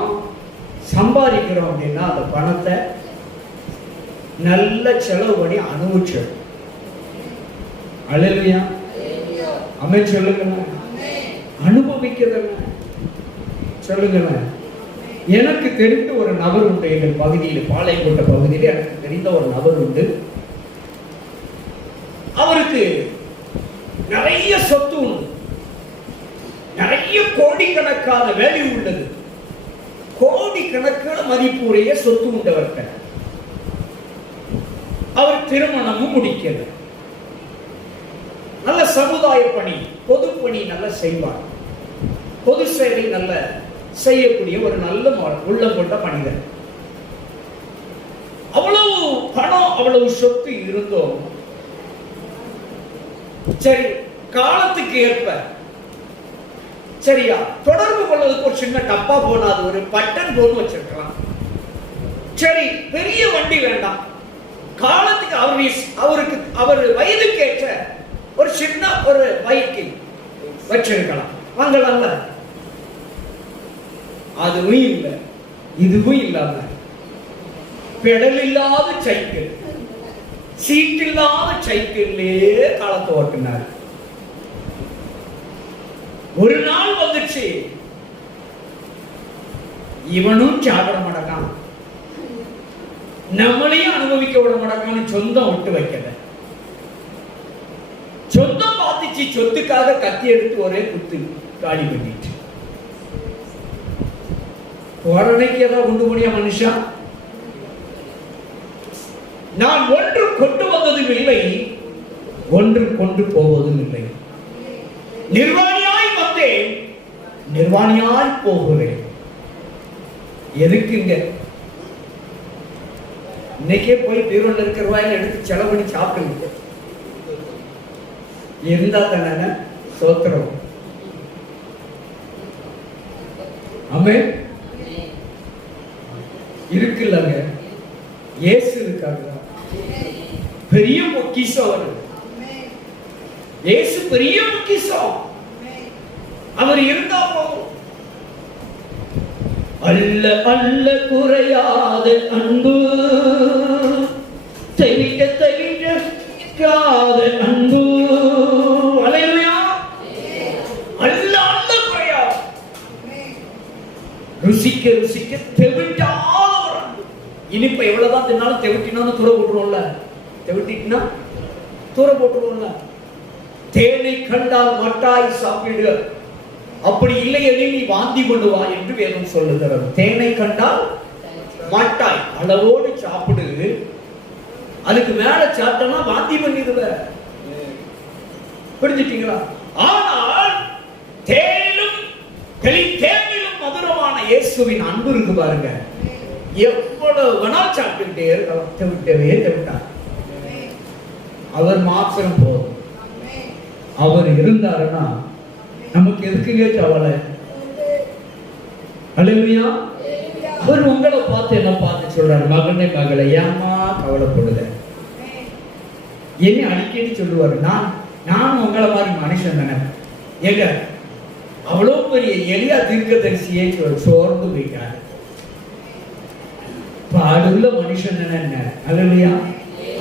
சம்பாதிக்கிறோம் அப்படின்னா அந்த பணத்தை நல்ல செலவு பண்ணி அனுபவிச்சு. அல்லேலூயா. ஆமென் சொல்லுங்க. அனுபவிக்கிறதுங்க சொல்லுங்க. எனக்கு தெரிந்த ஒரு நபர் உண்டு எங்கள் பகுதியில், பாளையங்கோட்டை பகுதியில் எனக்கு தெரிந்த ஒரு நபர் உண்டு. அவருக்கு நிறைய சொத்து உண்டு, நிறைய கோடிக்கணக்கான வேல்யூ உள்ளது, கோடிக்கணக்கான மதிப்புடைய சொத்து உண்டவர்கிட்ட. அவர் திருமணமும் முடிக்கல. நல்ல சமுதாய பணி, பொது பணி நல்ல செய்வார், பொது சேவை நல்ல செய்யக்கூடிய ஒரு நல்ல உள்ளம் கொண்ட மனிதர். அவ்வளவு பணம், அவ்வளவு சொத்து இருந்தோம். சரி, காலத்துக்கு ஏற்ப சரியா தொடர்பு கொள்வதற்கு ஒரு சின்ன டப்பா போன், அது ஒரு பட்டன் போன் வச்சிருக்கலாம். சரி, பெரிய வண்டி வேண்டாம், காலத்துக்கு அவர் வயதுக்கு ஏற்ற ஒரு சின்ன ஒரு பைக்கை வச்சிருக்கலாம், வாங்கலாம்ல. அதுவும் இல்லை, இதுவும் இல்லாம பெடல் இல்லாத சைக்கிள், சீட் இல்லாத சைக்கிள்லே காலத்தை ஓட்டினார். ஒரு நாள் வந்துச்சு, இவனும் சாப்பிட மாட்டான், நம்மளையும் அனுபவிக்க விட மாட்டான்னு சொந்தம் விட்டு வைக்கல. சொந்தம் பார்த்துச்சு, சொத்துக்காக கத்தி எடுத்து ஒரே குத்து காலி பண்ணிட்டு உடனேக்கு ஏதாவது உண்டு முடிய மனுஷா. நான் ஒன்று கொண்டு வந்ததும் இல்லை, ஒன்று கொண்டு போவதும் இல்லை. நிர்வாணியாய் வந்தேன், நிர்வாணியாய் போகிறேன். எதுக்குங்க? இன்னைக்கே போய் பீரோல இருக்கிற ரூபாயில எடுத்து செலவு பண்ணி சாப்பிடுங்க. இருந்தா தானே சோத்திரம். ஆமென். இருக்குல்லங்க, இயேசு இருக்காங்க, பெரிய பொக்கிஷம் அவர். இயேசு பெரிய பொக்கிஷம், அவர் இருந்தா போதும். அல்ல அல்ல குறையாத அன்பு, தவிக்க தவிக்காத அன்பு. அல்லேலூயா. அல்ல அல்ல குறையாத, ருசிக்க ருசிக்க தெவிட்டாத ஒரு அன்பு. இனிப்ப எவ்வளவுதான் தின்னாலும் தெவிட்டினாலும் தூர போட்டுருவோம்ல, தெவிட்டினா தூர போட்டுருவோம்ல. தேனை கண்டால் மட்டாய் சாப்பிடு, அப்படி இல்லை எனில் நீ வாந்தி கொண்டு வா என்று வேதம் சொல்லுகிறது. தேனை கண்டால் மட்டாய், அளவோடு சாப்பிடு, அதுக்கு மேல சாப்பிட்டோம்னா வாந்தி பண்ணிடுவ. புரிஞ்சுட்டீங்களா? ஆனால் தேனிலும் தேனிலும் மதுரமான இயேசுவின் அன்பு இருக்கு பாருங்க. எவ்வளவு வேணால் சாப்பிட்டுட்டே இருக்கலாம், தெவிட்டவே தெவிட்டார். அவர் மாத்திரம் போதும். அவர் இருந்தாருன்னா நமக்கு எதுக்குங்க கவலை? அல்லேலூயா. அவர் உங்களை பார்த்து என்ன பார்த்து சொல்றாரு, மகனே மகளை ஏமா கவலைப்படுத. என்ன அடிக்கடி சொல்லுவாரு, நான் உங்களை மாதிரி மனுஷன் தானே. எங்க அவ்வளவு பெரிய எளியா தீர்க்கதரிசியை சோர்ந்து போயிட்டாரு. பாடுள்ள மனுஷன் என்ன? அல்லேலூயா.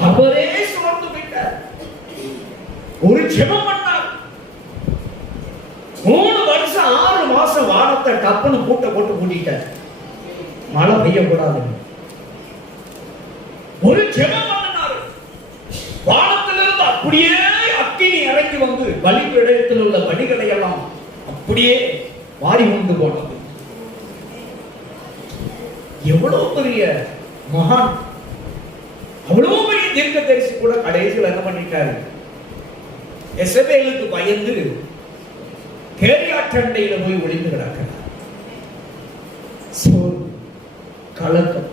அவரே சோர்ந்து போயிட்டார். ஒரு ஜெபம் பண்ணார், 3 வருஷம் 6 மாசம் வானத்தை டப்புன்னு பூட்டை போட்டு பூட்டிட்டார், மழை பெய்யக்கூடாது. ஒரு ஜெபம் பண்ணாரு, வானத்திலிருந்து அப்படியே அக்கினி இறங்கி வந்து பலிபீடத்தில் உள்ள பலிகளை எல்லாம் அப்படியே வாரி கொண்டு போனது. எவ்வளவு பெரிய மகான், அவ்வளவு பெரிய தீர்க்கதரிசி கூட கடைசியில் என்ன பண்ணிட்டாரு, எசபேலுக்கு பயந்து கேரியாற்றண்டையில போய் ஒளிந்து கிடக்கிறார். கலக்கம்.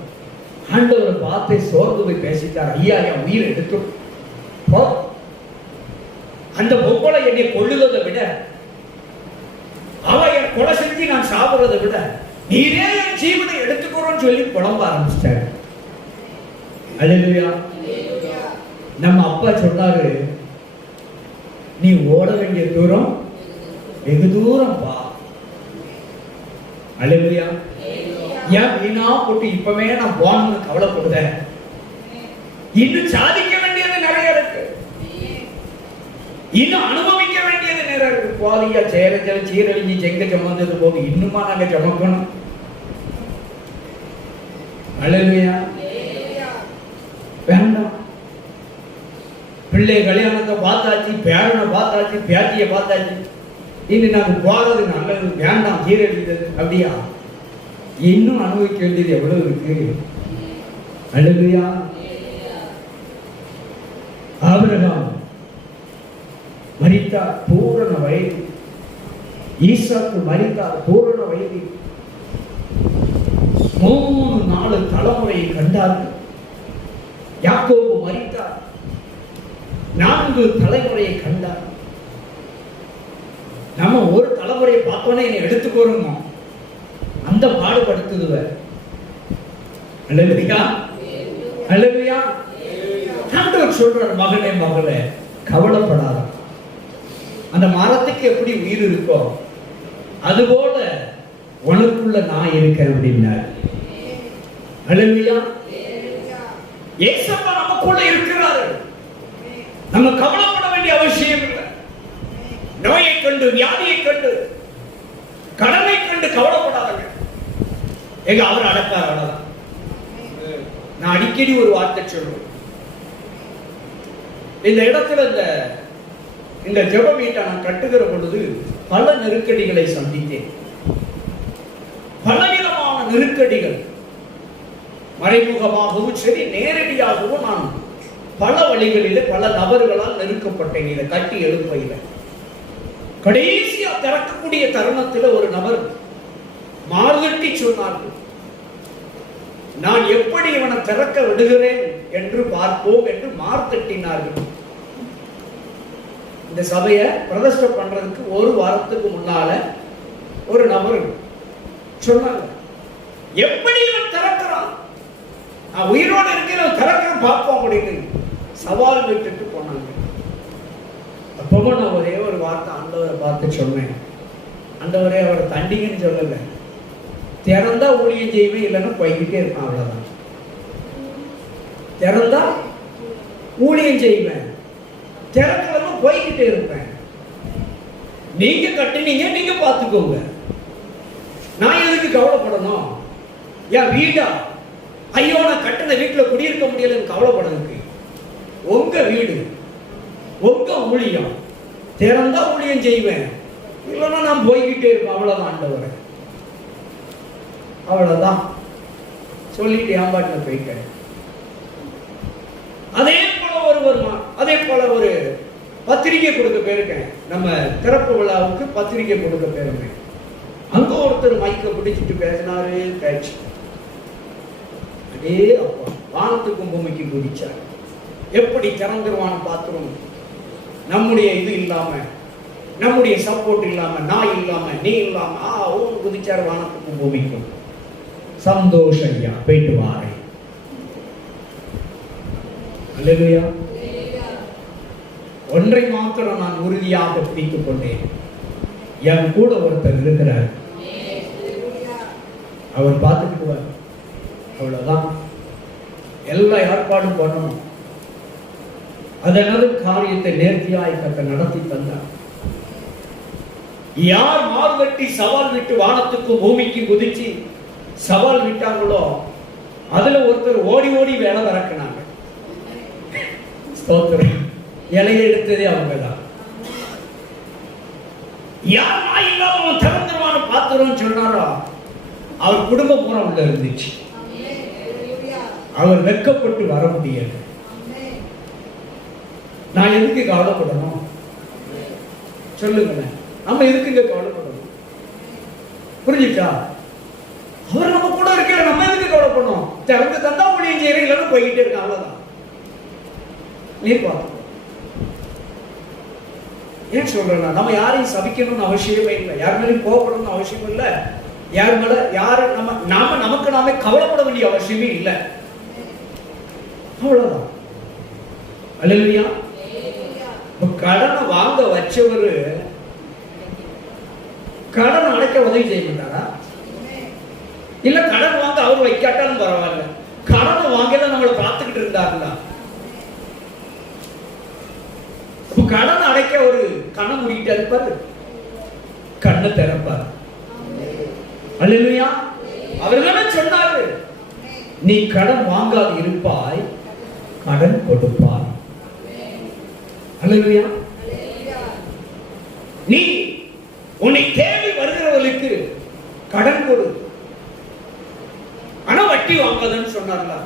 ஆண்டவரை பார்த்து சோர்ந்து போய் பேசிட்டார், ஐயா என் உயிரை எடுத்து அந்த பொம்பளை என்னை கொள்ளுவதை விட, அவ என் கொலை செஞ்சு நான் சாப்பிடுறதை விட, நீரே என் ஜீவனை எடுத்துக்கிறோன்னு சொல்லி புலம்ப ஆரம்பிச்சிட்டாரு. அல்லேலூயா. நம்ம அப்பா சொன்னாரு, நீ ஓட வேண்டிய தூரம் வெகு தூரம் பா. அல்லேலூயா. ஏன் வீணா போட்டு இப்பவே நான் போகணும்னு கவலைப்படுறேன். இன்னும் சாதிக்க வேண்டியது நிறைய இருக்கு, இன்னும் அனுபவிக்க வேண்டியது நிறைய இருக்கு. போதியா சேரஞ்சல் சீரழிஞ்சி செங்க சுமந்தது போது இன்னுமா நாங்க சுமக்கணும்? அல்லேலூயா. வேண்டாம். பிள்ளை கல்யாணத்தை பார்த்தாச்சு, பேரனை பார்த்தாச்சு, பேத்தியை பார்த்தாச்சு, இனி நாங்க போறது நல்லது, வேண்டாம் சீரழிந்தது. அப்படியா? இன்னும் அனுபவிக்க வேண்டியது எவ்வளவு இருக்கு. அல்லேலூயா. ஆபிரகாம் மரித்தார் பூரண வயது, ஈசாக்கு மரித்தார் பூரண வயது. 3-4 தலைமுறையை கண்டார்கள். யாக்கோபு மரித்தார், 4 தலைமுறையை கண்டார். நம்ம ஒரு தலைமுறையை பார்த்தோன்னே என்னை எடுத்துக்கோருங்க, அந்த பாடுபடுத்துதுவ. அல்லேலூயா, அல்லேலூயா. ஆண்டவர் சொல்றார், மகனே மகளே கவலைப்படாத. அந்த மரத்துக்கு எப்படி உயிர் இருக்கோ அதுபோல உனக்குள்ள நான் இருக்கேன் அப்படின்னார். அல்லேலூயா. இயேசுவா நமக்குள்ள இருக்கிறார். நம்ம கவலைப்பட வேண்டிய அவசியம் இல்லை. நோயை கண்டு, வியாதியை கண்டு, கடனை கண்டு கவலைப்படாதங்க. எங்க அவர் அடப்பார், அவ்வளவுதான். நான் அடிக்கடி ஒரு வார்த்தை சொல்றேன். இந்த இடத்துல இந்த ஜெப வீட்டை நான் கட்டுகிற பொழுது பல நெருக்கடிகளை சந்தித்தேன். பலவிதமான நெருக்கடிகள், மறைமுகமாகவும் சரி நேரடியாகவும் நான் பல வழிகளில் பல நபர்களால் நெருக்கப்பட்டேன். இதை கட்டி எழுப்பையில் கடைசியா திறக்கக்கூடிய தருணத்தில் ஒரு நபர் மார்கட்டி சொன்னார்கள், நான் எப்படி இவனை திறக்க விடுகிறேன் என்று பார்ப்போம் என்று மார்த்தட்டினார்கள். இந்த சபையை பிரதிஷ்டை பண்றதுக்கு ஒரு வாரத்துக்கு முன்னால ஒரு நபர் சொன்னாங்க, எப்படி இவன் திறக்கிறான், நான் உயிரோடு இருக்கிறவன் திறக்கிறான் பார்ப்போம் அப்படின்னு சவால் விட்டுட்டு போனாங்க. அப்பவும் நான் ஒரே ஒரு வார்த்தை ஆண்டவரை பார்த்து சொன்னேன், ஆண்டவரே அவரை தண்டிங்கன்னு சொல்லல, திறந்தா ஊழியம் செய்வேன், இல்லைன்னா போய்கிட்டே இருப்பான், அவ்வளவுதான். திறந்தா ஊழியம் செய்வேன், திறக்கலன்னா போய்கிட்டே இருப்பேன். நீங்க கட்டுனீங்க, நீங்க பார்த்துக்கோங்க, நான் எதுக்கு கவலைப்படணும்? என் வீடா, ஐயோ நான் கட்டின வீட்டுல குடியிருக்க முடியலன்னு கவலைப்படுறதுக்கு. உங்க வீடு, உங்க ஊழியம், திறந்தா ஊழியம் செய்வேன், இல்லைன்னா நான் போய்கிட்டே இருப்பேன், அவ்வளவுதான் ஆண்டவரை. அவ்வளவுதான் சொல்லிட்டு ஏம்பாட்டில் போயிட்டேன். அதே போல ஒரு பத்திரிகை கொடுக்க போயிருக்கேன். நம்ம திறப்பு விழாவுக்கு பத்திரிகை கொடுக்க போயிருக்கேன். அங்க ஒருத்தர் மைக்க பிடிச்சிட்டு பேசினாரு, பேச்சு அதே அப்பா வானத்துக்கும் பூமிக்கு குதிச்சார். எப்படி திறந்துருவான்னு பார்த்துரும். நம்முடைய இது இல்லாம, நம்முடைய சப்போர்ட் இல்லாம, நான் இல்லாம, நீ இல்லாம ஓன் குதிச்சார் வானத்துக்கும் பூமிக்கும். சந்தோஷம் ஐயா, போயிட்டு வாரேன். அல்லேலூயா. ஒன்றை மாத்திரம் நான் உறுதியாக பிடித்துக் கொண்டேன், என் கூட ஒருத்தர் இருக்கிறார், அவர் பார்த்துக்கிட்டுவார், அவ்வளவுதான். எல்லா ஏற்பாடும் பண்ணணும். அதனால காரியத்தை நேர்த்தியாய் கத்த நடத்தி தந்தார். யார் மார்கட்டி சவால் விட்டு வானத்துக்கும் பூமிக்கு குதிச்சு சவால் விட்டாங்களோ அதுல ஒருத்தர் ஓடி ஓடி வேலை திறக்கினாங்க. இலையை எடுத்ததே அவங்கதான். யார் நாய் இல்லாம திறந்துருவான்னு பார்த்துருவோம் சொன்னாரோ அவர் குடும்பம் பூரா உள்ள இருந்துச்சு. அவர் வெட்கப்பட்டு வர முடியாது. நான் எதுக்கு கவலைப்படணும் சொல்லுங்க? நம்ம எதுக்கு கவலைப்படணும்? புரிஞ்சுச்சா? அவர் நம்ம கூட இருக்கிற, நம்ம எதுக்கு கவலைப்படணும்? திறந்து தந்தா ஊழியம் செய்யற, இல்லைன்னு போய்கிட்டே இருக்க, அவ்வளவுதான். நீ பார்த்து ஏன் சொல்றேன்னா, நம்ம யாரையும் சபிக்கணும்னு அவசியமே இல்லை, யார் மேலேயும் கோபப்படணும்னு அவசியம் இல்லை, யார் மேல யாரு நமக்கு நாமே கவலைப்பட வேண்டிய அவசியமே இல்லை, அவ்வளவுதான். அல்லேலூயா. கடனை வாங்க வச்சவரு கடன் அடைக்க உதவி செய்ய மாட்டாரா? இல்ல கடன் வாங்க அவர் வைக்காட்டாலும் பரவாயில்ல, கடனை வாங்கல நம்மளை பார்த்துக்கிட்டு இருந்தாருங்களா? கடன் அடைக்க ஒரு கண்ணை முடிக்கிட்டு இருப்பாரு, கண்ணை திறப்பார். அல்லேலூயா. அவர் தானே சொன்னாரு, நீ கடன் வாங்காது இருப்பாய், கடன் கொடுப்பார். அல்லேலூயா. நீ உன்னை தேடி வருகிறவர்களுக்கு கடன் கொடு, ஆனா வட்டி வாங்காதுன்னு சொன்னார்ல.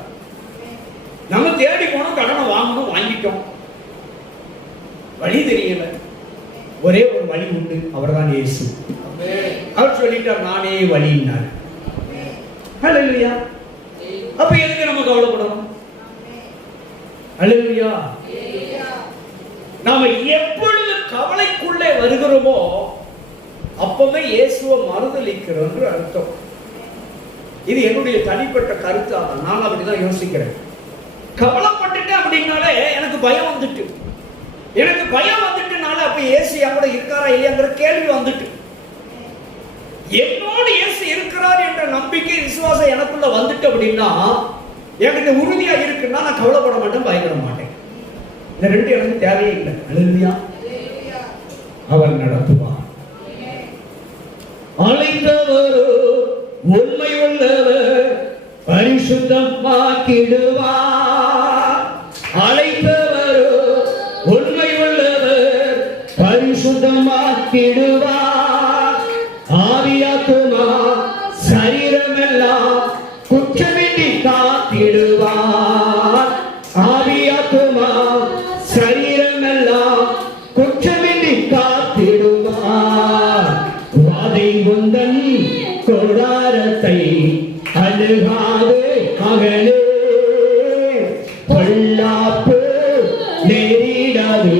நம்ம தேடி போனோம், கடனை வாங்கணும், வாங்கிட்டோம், வழி தெரியல. ஒரே ஒரு வழி உண்டு, அவர்தான் இயேசு. அவர் சொல்லிட்டார், நானே வழியினார். அல்லேலூயா. அப்ப எதுக்கு நம்ம கவலைப்படணும்? அல்லேலூயா. நாம எப்பொழுது கவலைக்குள்ளே வருகிறோமோ அப்பவே இயேசுவை மறுதலிக்கிறோம் என்று அர்த்தம். இது என்னுடைய தனிப்பட்ட கருத்தாக நான் அப்படிதான் யோசிக்கிறேன். கவலைப்பட்டுட்டேன் அப்படின்னாலே எனக்கு பயம் வந்துட்டு, எனக்கு பயம் வந்துட்டுனால அப்ப இயேசு என் கூட இருக்காரா இல்லையாங்கிற கேள்வி வந்துட்டு, என்னோடு இயேசு இருக்கிறார் என்ற நம்பிக்கை விசுவாசம் எனக்குள்ள வந்துட்டு அப்படின்னா, எனக்கு உறுதியா இருக்குன்னா நான் கவலைப்பட மாட்டேன், பயப்பட மாட்டேன். இந்த ரெண்டு எனக்கு தேவையே இல்லை. அல்லேலூயா. அவர் நடத்துவார். அழைத்தவரோ உண்மை உள்ளவர், பரிசுத்தமாக்கிடுவார். அழைத்தவரோ உண்மை உள்ளவர், பரிசுத்தமாக்கிடுவார். ஆவியாத்துமா சரீரமெல்லாம் குற்றமின்றி காத்திடுவார். ஆவியாத்துமா சரீரமெல்லாம் குற்றமின்றி காத்திடுவார். வாதை முந்தன் கொடாரத்தை அழுகாது மகளே, பொல்லாப்பு நேரிடாது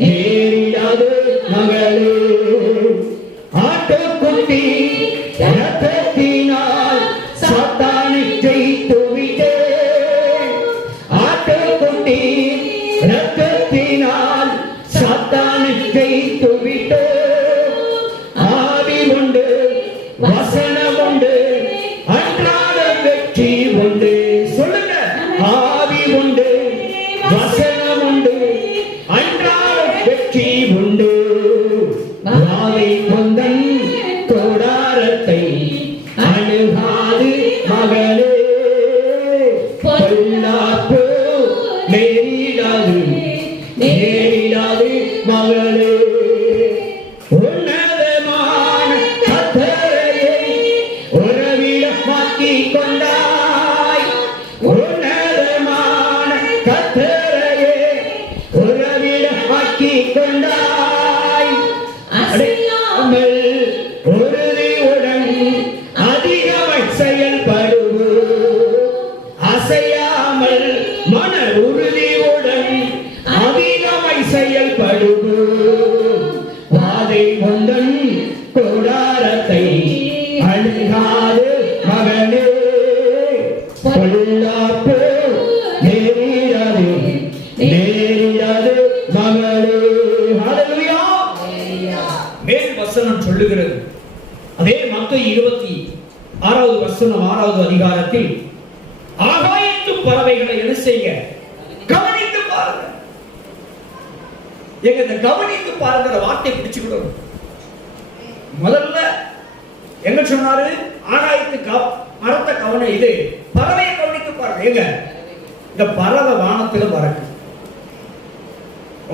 நேரிடாது மகளே. ஆட்டுக்குட்டி இரத்தத்தினால் சாத்தானை ஜெயித்து விட்டேன். ஆட்டுக்குட்டி இரத்தத்தினால் சாத்தானை ஜெயித்து விட்டேன். ஆவி உண்டு, வசனம் உண்டு, அன்றாட வெற்றி உண்டு. சொல்லுங்க, ஆவி உண்டு, வசனம் உண்டு, அன்றாட வெற்றி உண்டு. வாதை கொந்தன் கொடாரத்தை அணுகாது மகளே, பொல்லாப்பு நேரிடாது நேரிடாது மகளே. உன்னதமான கர்த்தரையே உறவிடமாக்கிக் கொண்டாய். உன்னதமான கர்த்தரையே உறவிடமாக்கிக் கொண்டாய். அசையாமல் உறுதியுடன் அதிகமாய் செயல்படுவோம். அசையாமல் மன உறுதியுடன் அதிகமாய் செயல்படுவோம். வாதை முந்தன் கொடாரத்தை அழுகாது மகனே, பொல்லாப்பு நேரிடாது நேரிடாது மகளே. ஹல்லேலூயா. மேல் வசனம் சொல்லுகிறது, அதே மத்தேயு 26வது வசனம் 6வது அதிகாரத்தில், ஆகாயத்து பறவைகளை என்ன செய்ய கவனித்து பாருங்க. எங்க இந்த கவனித்து பாருங்கிற வார்த்தை பிடிச்சுக்கிடணும். முதல்ல எங்க சொன்னாரு? ஆகாயத்து மரத்தை கவனம், இது பறவையை கவனித்து பாருங்க. எங்க இந்த பறவை வானத்துல பறக்கு.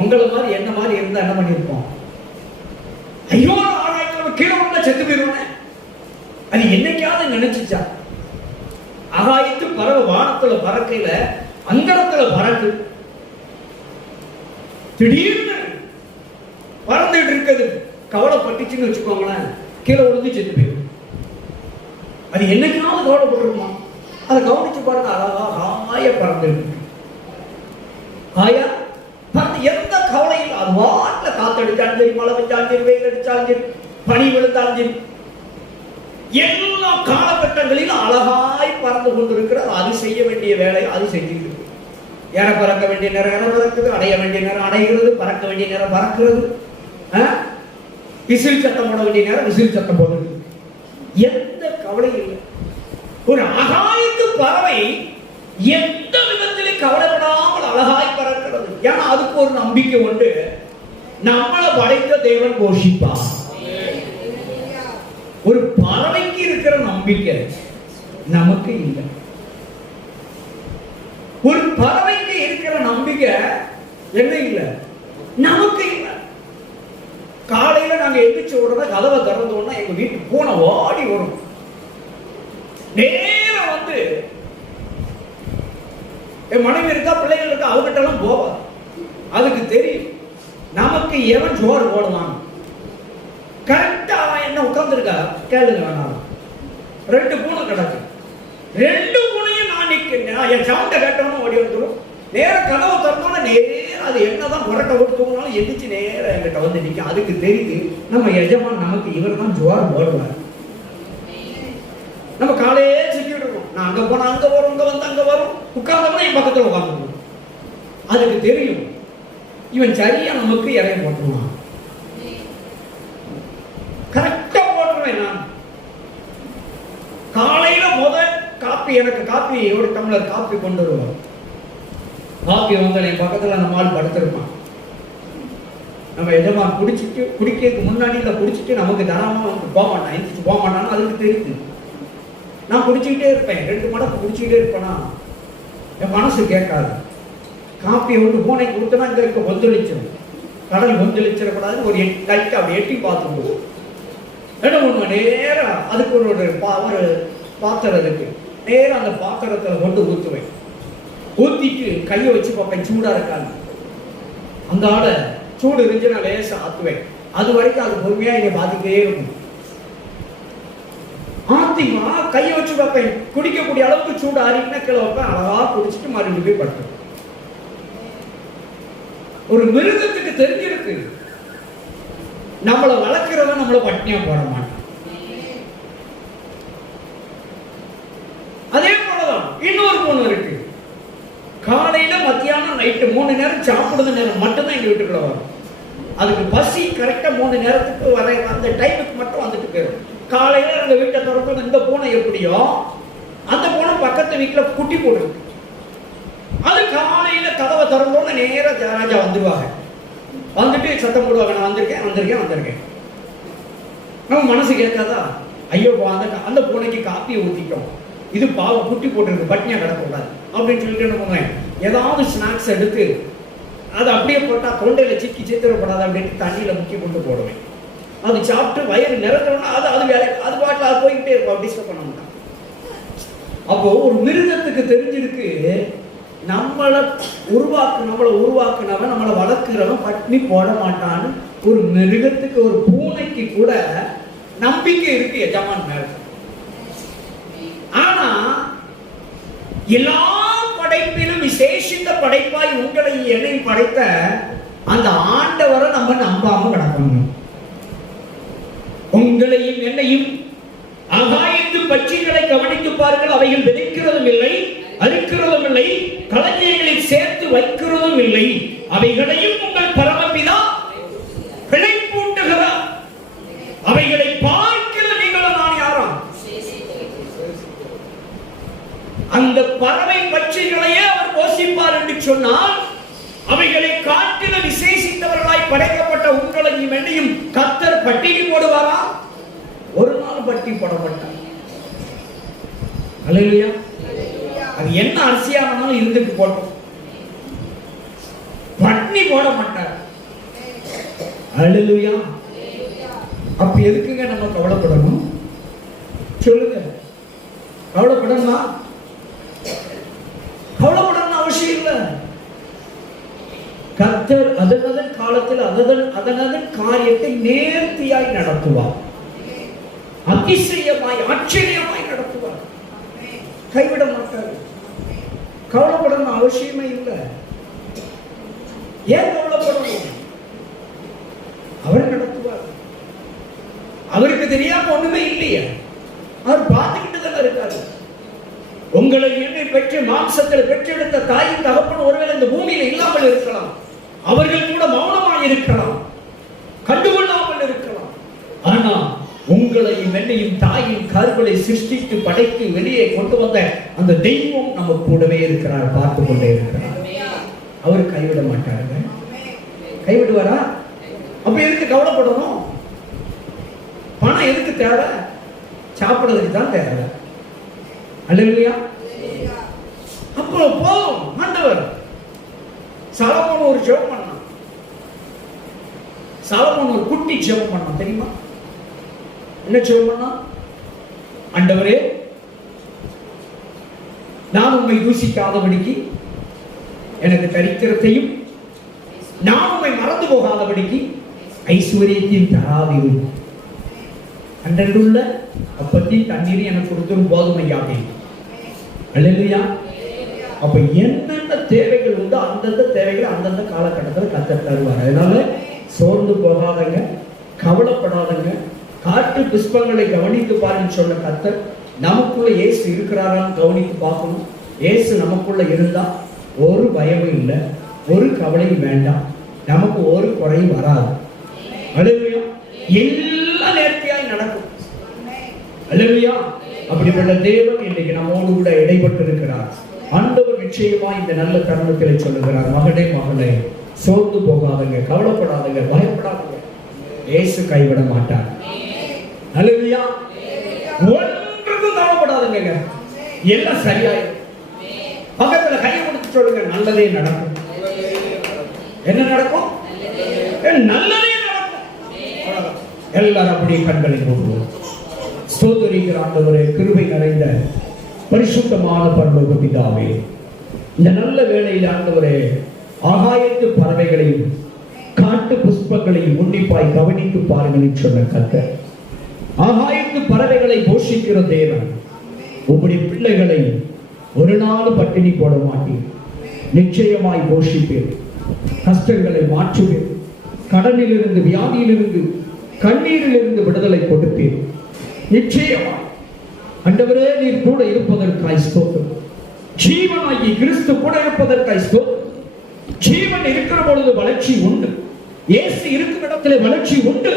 உங்களை மாதிரி என்ன மாதிரி இருந்தா என்ன பண்ணிருப்போம்? ஐயோ, ஆகாயத்துல கீழே உள்ள செத்து போயிருவோம். அது என்னைக்காவது நினைச்சுச்சா? ஆகாயத்து பறவை வானத்துல பறக்கையில அந்தரத்துல பறக்கு. திடீர்னு பறந்துட்டு இருக்குது, கவலைப்பட்டுச்சுன்னு வச்சுக்கோங்களேன், கீழே விழுந்து செத்து போயிடும். அது என்னைக்காவது கவலைப்பட்டுருமா? அதை கவனிச்சு பாருங்க. அழகா ஆய பறந்துருக்கு. ஆயா பறந்து எந்த கவலையும் அது வாட்டில் காத்தடிச்சாலும் சரி, மழை பெஞ்சாலும் சரி, வெயில் அடிச்சாலும் சரி, பனி விழுந்தாலும் சரி, எல்லா காலகட்டங்களிலும் அழகாய் பறந்து கொண்டிருக்கிறது. அது செய்ய வேண்டிய வேலையை அது செஞ்சுட்டு இருக்கு. ஏற பறக்க வேண்டிய நேரம் ஏற பறக்குது, அடைய வேண்டிய நேரம் அடைகிறது, பறக்க வேண்டிய நேரம் பறக்கிறது, விசில் சத்தம் போட வேண்டிய நேரம் விசில் சத்தம் போடுறது. எந்த கவலையும் இல்லை. ஒரு ஆகாயத்து பறவை எந்த விதத்திலே கவலைப்படாமல் அழகாய் பறக்கிறது. ஏன்னா அதுக்கு ஒரு நம்பிக்கை உண்டு, நம்மளை படைத்த தேவன் போஷிப்பார். ஒரு பறவைக்கு இருக்கிற நம்பிக்கை நமக்கு இல்லை. ஒரு பறவைக்கு இருக்கிற நம்பிக்கை என்ன இல்லை? நமக்கு இல்லை. காலையில நாங்க எந்திரிச்ச உடனே கதவை திறந்தோம்னா எங்க வீட்டு பூனை ஓடி வரும். நேரம் வந்து என் மனைவி இருக்கா, பிள்ளைகள் இருக்கா, அவகிட்ட எல்லாம் போவாது. அதுக்கு தெரியும் நமக்கு எவன் சோறு போடுவான். கரெக்டா அவன் என்ன உட்கார்ந்துருக்கா கேளுங்க. வேணாலும் 2 பூனை கிடக்கு. 2 பூனையும் நான் நிற்கிறேன். என் சவுண்டை கேட்டவனும் ஓடி வந்துடும். நேரம் கதவை திறந்தோன்னா நேரம் அது என்னதான் புரட்ட கொடுத்தோம்னாலும் எந்திரிச்சு நேரம் என்கிட்ட வந்து நிற்கும். அதுக்கு தெரியுது நம்ம எஜமான் நமக்கு இவர் தான் ஜோறு போடுவார். நம்ம காலையே நான் அங்க போனா அங்க வரும், இங்க வந்து அங்க வரும், உட்கார்ந்தோம்னா என் பக்கத்துல உட்கார்ந்து. அதுக்கு தெரியும் இவன் சரியா நமக்கு இறைய போட்டுருவான். கரெக்டா போட்டுருவேன். நான் காலையில முதல் காப்பி, எனக்கு காப்பி ஒரு டம்ளர் காப்பி கொண்டு வருவான். காப்பி வந்து என் பக்கத்துல நம்ம ஆள் படுத்திருப்பான். நம்ம எஜமா குடிச்சிட்டு, குடிக்கிறதுக்கு முன்னாடி இல்லை குடிச்சிட்டு நமக்கு தாராளமா போக மாட்டான், எந்திரிச்சு போக மாட்டான்னு அதுக்கு தெரியுது. நான் குடிச்சுக்கிட்டே இருப்பேன், 2 மடக்கு குடிச்சுக்கிட்டே இருப்பேனா என் மனசு கேட்காது. காப்பியை வந்து பூனைக்கு கொடுத்தனா இங்க இருக்க கொந்தளிச்சிடும், கடல் கொந்தளிச்சிடக்கூடாதுன்னு ஒரு லைட்டை அப்படி எட்டி பார்த்துட்டு 2-3 நேரம் அதுக்கு ஒரு பாத்திரம் இருக்கு, நேரம் அந்த பாத்திரத்துல கொண்டு ஊற்றுவேன். ஊத்திட்டு கையை வச்சு பார்ப்பேன் சூடா இருக்கான்னு. அந்த ஆளை சூடு இருந்துச்சு நான் லேசா ஆத்துவேன். அது வரைக்கும் அது பொறுமையா இங்க பாத்துக்கிட்டே இருக்கும். ஆத்திமா கையை வச்சு பார்ப்பேன், குடிக்கக்கூடிய அளவுக்கு சூடு ஆறிட்டுனா கீழே வைப்பேன். அழகா குடிச்சிட்டு மறுபடியும் போய் படுத்து. ஒரு மிருகத்துக்கு தெரிஞ்சிருக்கு நம்மளை வளர்க்கிறவன் நம்மளை பட்டினியா போட மாட்டான். அதே போலதான் இன்னொரு பொண்ணு இருக்கு. காலையில மத்தியானம் நைட்டு 3 நேரம் சாப்பிடுற நேரம் மட்டும்தான் எங்க வீட்டுக்குள்ள வரும். அதுக்கு பசி கரெக்டா 3 நேரத்துக்கு வர அந்த டைமுக்கு மட்டும் வந்துட்டு போயிடும். காலையில அந்த வீட்டை திறந்து இந்த பூனை எப்படியோ அந்த பூனை பக்கத்து வீட்டுல குட்டி போட்டுருக்கு. அது காலையில கதவை திறந்தோன்னு நேர ராஜா வந்துடுவாங்க. வந்துட்டு சத்தம் போடுவாங்க, நான் வந்திருக்கேன் வந்திருக்கேன் வந்திருக்கேன். நம்ம மனசு கேட்காதா, ஐயோ அந்த பூனைக்கு காப்பியை ஊத்திட்டோம், இது பாவம் குட்டி போட்டுருக்கு, பட்னியா கிடக்கூடாது அப்படின்னு சொல்லிட்டு என்ன பண்ணுவேன், ஏதாவது ஸ்நாக்ஸ் எடுத்து அதை அப்படியே போட்டா தொண்டையில சிக்கி சித்திரப்படாது அப்படின்ட்டு தண்ணியில முக்கி கொண்டு போடுவேன். அது சாப்பிட்டு வயிறு நிறந்தோம்னா அது வேலை அது பாட்டில் அது போய்கிட்டே இருக்கும், டிஸ்டர்ப் பண்ண மாட்டான். அப்போ ஒரு மிருகத்துக்கு தெரிஞ்சிருக்கு நம்மளை உருவாக்குனவன் நம்மளை வளர்க்கிறவன் பட்னி போட மாட்டான்னு. ஒரு மிருகத்துக்கு, ஒரு பூனைக்கு கூட நம்பிக்கை இருக்கு எஜமான் மேல. ஆனா எல்லா படைப்பிலும் விசேஷித்த படைப்பாய் உங்களை என்னை படைத்த அந்த ஆண்டவரை நம்ம நம்பாம கிடக்கணும். உங்களையும் என்னையும் ஆகாயத்து பட்சிகளை கவனித்து பாருங்கள், அவைகள் விதைக்கிறதும் இல்லை, அறுக்கிறதும் இல்லை, களஞ்சியங்களில் சேர்த்து வைக்கிறதும் இல்லை, அவைகளையும் உங்கள் பரமபிதா பிழைப்பூட்டுகிறார். அவைகளை பார்க்கிற நீங்களும் நான் யாரும்? அந்த பறவை பட்சிகளையே அவர் போஷிப்பார் என்று சொன்னால், அவைகளை காட்டில விசேஷித்தவர்களாய் படைக்கப்பட்ட உங்களையும் என்னையும் கர்த்தர் பட்டினி போடுவாரா? ஒரு நாள் பட்டி போட மாட்டார். அல்லேலூயா. அது என்ன அரிசியானாலும் இருந்துட்டு போட்டோம், பட்டினி போட மாட்டார். அல்லேலூயா. அப்ப எதுக்குங்க நம்ம கவலைப்படணும் சொல்லுங்க? கவலைப்படணுமா? கவலைப்படணும் அவசியம் இல்லை. கர்த்தர் அதனதன் காலத்தில் அதனதன் காரியத்தை நேர்த்தியாய் நடத்துவார், அதிசயமாய் ஆச்சரியமாய் நடத்துவார், கைவிட மாட்டார். கவலைப்படணும் அவசியமே இல்லை. ஏன் கவலைப்படணும்? அவர் நடத்துவார். அவருக்கு தெரியாம ஒண்ணுமே இல்லையா? அவர் பார்த்துக்கிட்டு தானே இருக்காரு. உங்களை என்னை பெற்று மாம்சத்தில் பெற்றெடுத்த தாயின் தகப்பன் ஒருவேளை இந்த பூமியில இல்லாமல் இருக்கலாம், அவர்கள் கூட மௌனமாக இருக்கலாம், கண்டுகொள்ளாமல் இருக்கலாம். ஆனா உங்களையும் என்னையும் தாயின் கருவை சிருஷ்டித்து படைத்து வெளியே கொண்டு வந்த அந்த தெய்வம் நம்ம கூடவே இருக்கிறார், பார்த்து கொண்டே இருக்கிறார். அவர் கைவிட மாட்டாருங்க. கைவிடுவாரா? அப்ப எதுக்கு கவலைப்படணும்? பணம் எதுக்கு தேவை? சாப்பிடுறதுக்கு தான் தேவை. அல்லேலூயா. அப்போ போதும். ஆண்டவர் சாலமோன் ஒரு ஜெபம் பண்ணான். சாலமோன் ஒரு குட்டி ஜெபம் பண்ணான், தெரியுமா? என்ன ஜெபம் பண்ணான்? ஆண்டவரே, நான் உம்மை தூசிக்காதபடிக்கு எனக்கு தரித்திரத்தையும் நான் உம்மை மறந்து போகாதபடிக்கு ஐஸ்வர்யத்தையும் தராதீரும். அன்றன்றுள்ள அப்பத்தையும் தண்ணீரையும் எனக்கு கொடுத்துரும் போதுமையாகி. அல்லேலூயா. அப்ப என்னென்ன தேவைகள் உண்டோ அந்தந்த தேவைகள் அந்தந்த காலகட்டத்தில் கர்த்தர் தருவார். அதனால சோர்ந்து போகாதங்க, கவலைப்படாதங்க. காட்டு புஷ்பங்களை கவனித்து பாருன்னு சொன்ன கர்த்தர் நமக்குள்ள இயேசு இருக்கிறாரான்னு கவனித்து பார்க்கணும். இயேசு நமக்குள்ள இருந்தா ஒரு பயமும் இல்லை, ஒரு கவலையும் வேண்டாம், நமக்கு ஒரு குறையும் வராது. அல்லேலூயா. எல்லாம் நேர்த்தியாய் நடக்கும். அல்லேலூயா. அப்படிப்பட்ட தேவன் இன்றைக்கு நம்மோடு கூட இடைப்பட்டு இருக்கிறார். ஆண்டவர் நிச்சயமா இந்த நல்ல தருணத்தில் சொல்லுகிறார், மகனே மகளே, சோர்ந்து போகாதங்க, கவலைப்படாதங்க, பயப்படாதங்க, இயேசு கைவிட மாட்டார். அல்லேலூயா. ஒன்றுக்கும் கவலைப்படாதங்க, எல்லாம் சரியாயிடும். பக்கத்துல கையை கொடுத்து சொல்லுங்க, நல்லதே நடக்கும். என்ன நடக்கும்? நல்லதே நடக்கும். எல்லாரும் அப்படியே கண்களை போடுவோம். ஸ்தோத்திரிக்கிற ஆண்டவரே, கிருபை நிறைந்த பரிசுத்தமான பரலோக பிதாவே, இந்த நல்ல வேளையில் ஆண்டவரே, ஆகாயத்து பறவைகளையும் காட்டு புஷ்பங்களையும் உன்னிப்பாய் கவனித்து பாருங்கள் சொன்ன கர்த்தர். ஆகாயத்து பறவைகளை போஷிக்கிற தேவன், உம்முடைய பிள்ளைகளை ஒரு நாள் பட்டினி போட மாட்டீர், நிச்சயமாய் போஷிப்பீர், கஷ்டங்களை மாற்றுவீர், கடனிலிருந்து, வியாதியிலிருந்து, கண்ணீரிலிருந்து விடுதலை கொடுப்பீர். நிச்சயமாய் ஆண்டவரே, நீர் கூட இருப்பதற்காய் ஸ்தோத்திரம். ஜீவனாகி கிறிஸ்து கூட இருப்பதற்காய் ஸ்தோத்திரம். ஜீவன் இருக்கிற பொழுது வளர்ச்சி உண்டு, இயேசு இருக்கிற இடத்துல வளர்ச்சி உண்டு,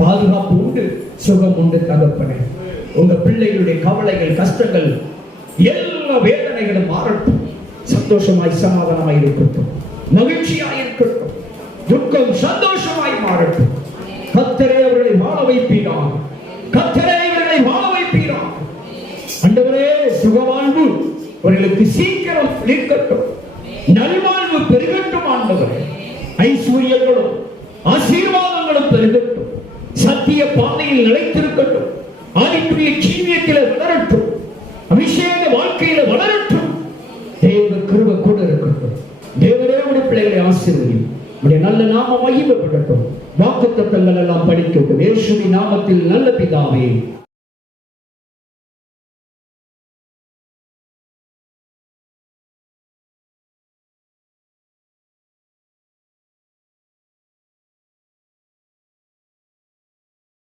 பாதுகாப்பு உண்டு, சுகம் உண்டு. தகப்பனே, உங்க பிள்ளைகளுடைய கவலைகள், கஷ்டங்கள், எல்லா வேதனைகளும் மாறட்டும். சந்தோஷமாய் சமாதானமாய் இருக்கட்டும், மகிழ்ச்சியாய் இருக்கட்டும், துக்கம் சந்தோஷமாய் மாறட்டும். கர்த்தரே அவர்களை வாழ வைப்பீராக, கர்த்தரே அவர்களை வாழ வைப்பீராக. ஆண்டவரே, சுகவாழ்வு அவர்களுக்கு சீக்கிரம் இருக்கட்டும், நல்வாழ்வு பெருகட்டும். ஆண்டவரே, ஐஸ்வர்யங்களும் ஆசீர்வாதங்களும் பெருகட்டும், சத்திய பாதையில் நிலைத்திருக்கட்டும், ஆவிக்குரிய ஜீவியத்தில் வளரட்டும், அபிஷேக வாழ்க்கையில வளரட்டும். தேவ கிருபை கூட இருக்கட்டும். தேவரே, உடைய பிள்ளைகளை ஆசீர்வதியும், உடைய நல்ல நாமம் மகிமைப்படட்டும். வாக்குத்தத்தங்கள் எல்லாம் படிக்கட்டும். இயேசுவின் நாமத்தில் நல்ல பிதாவே.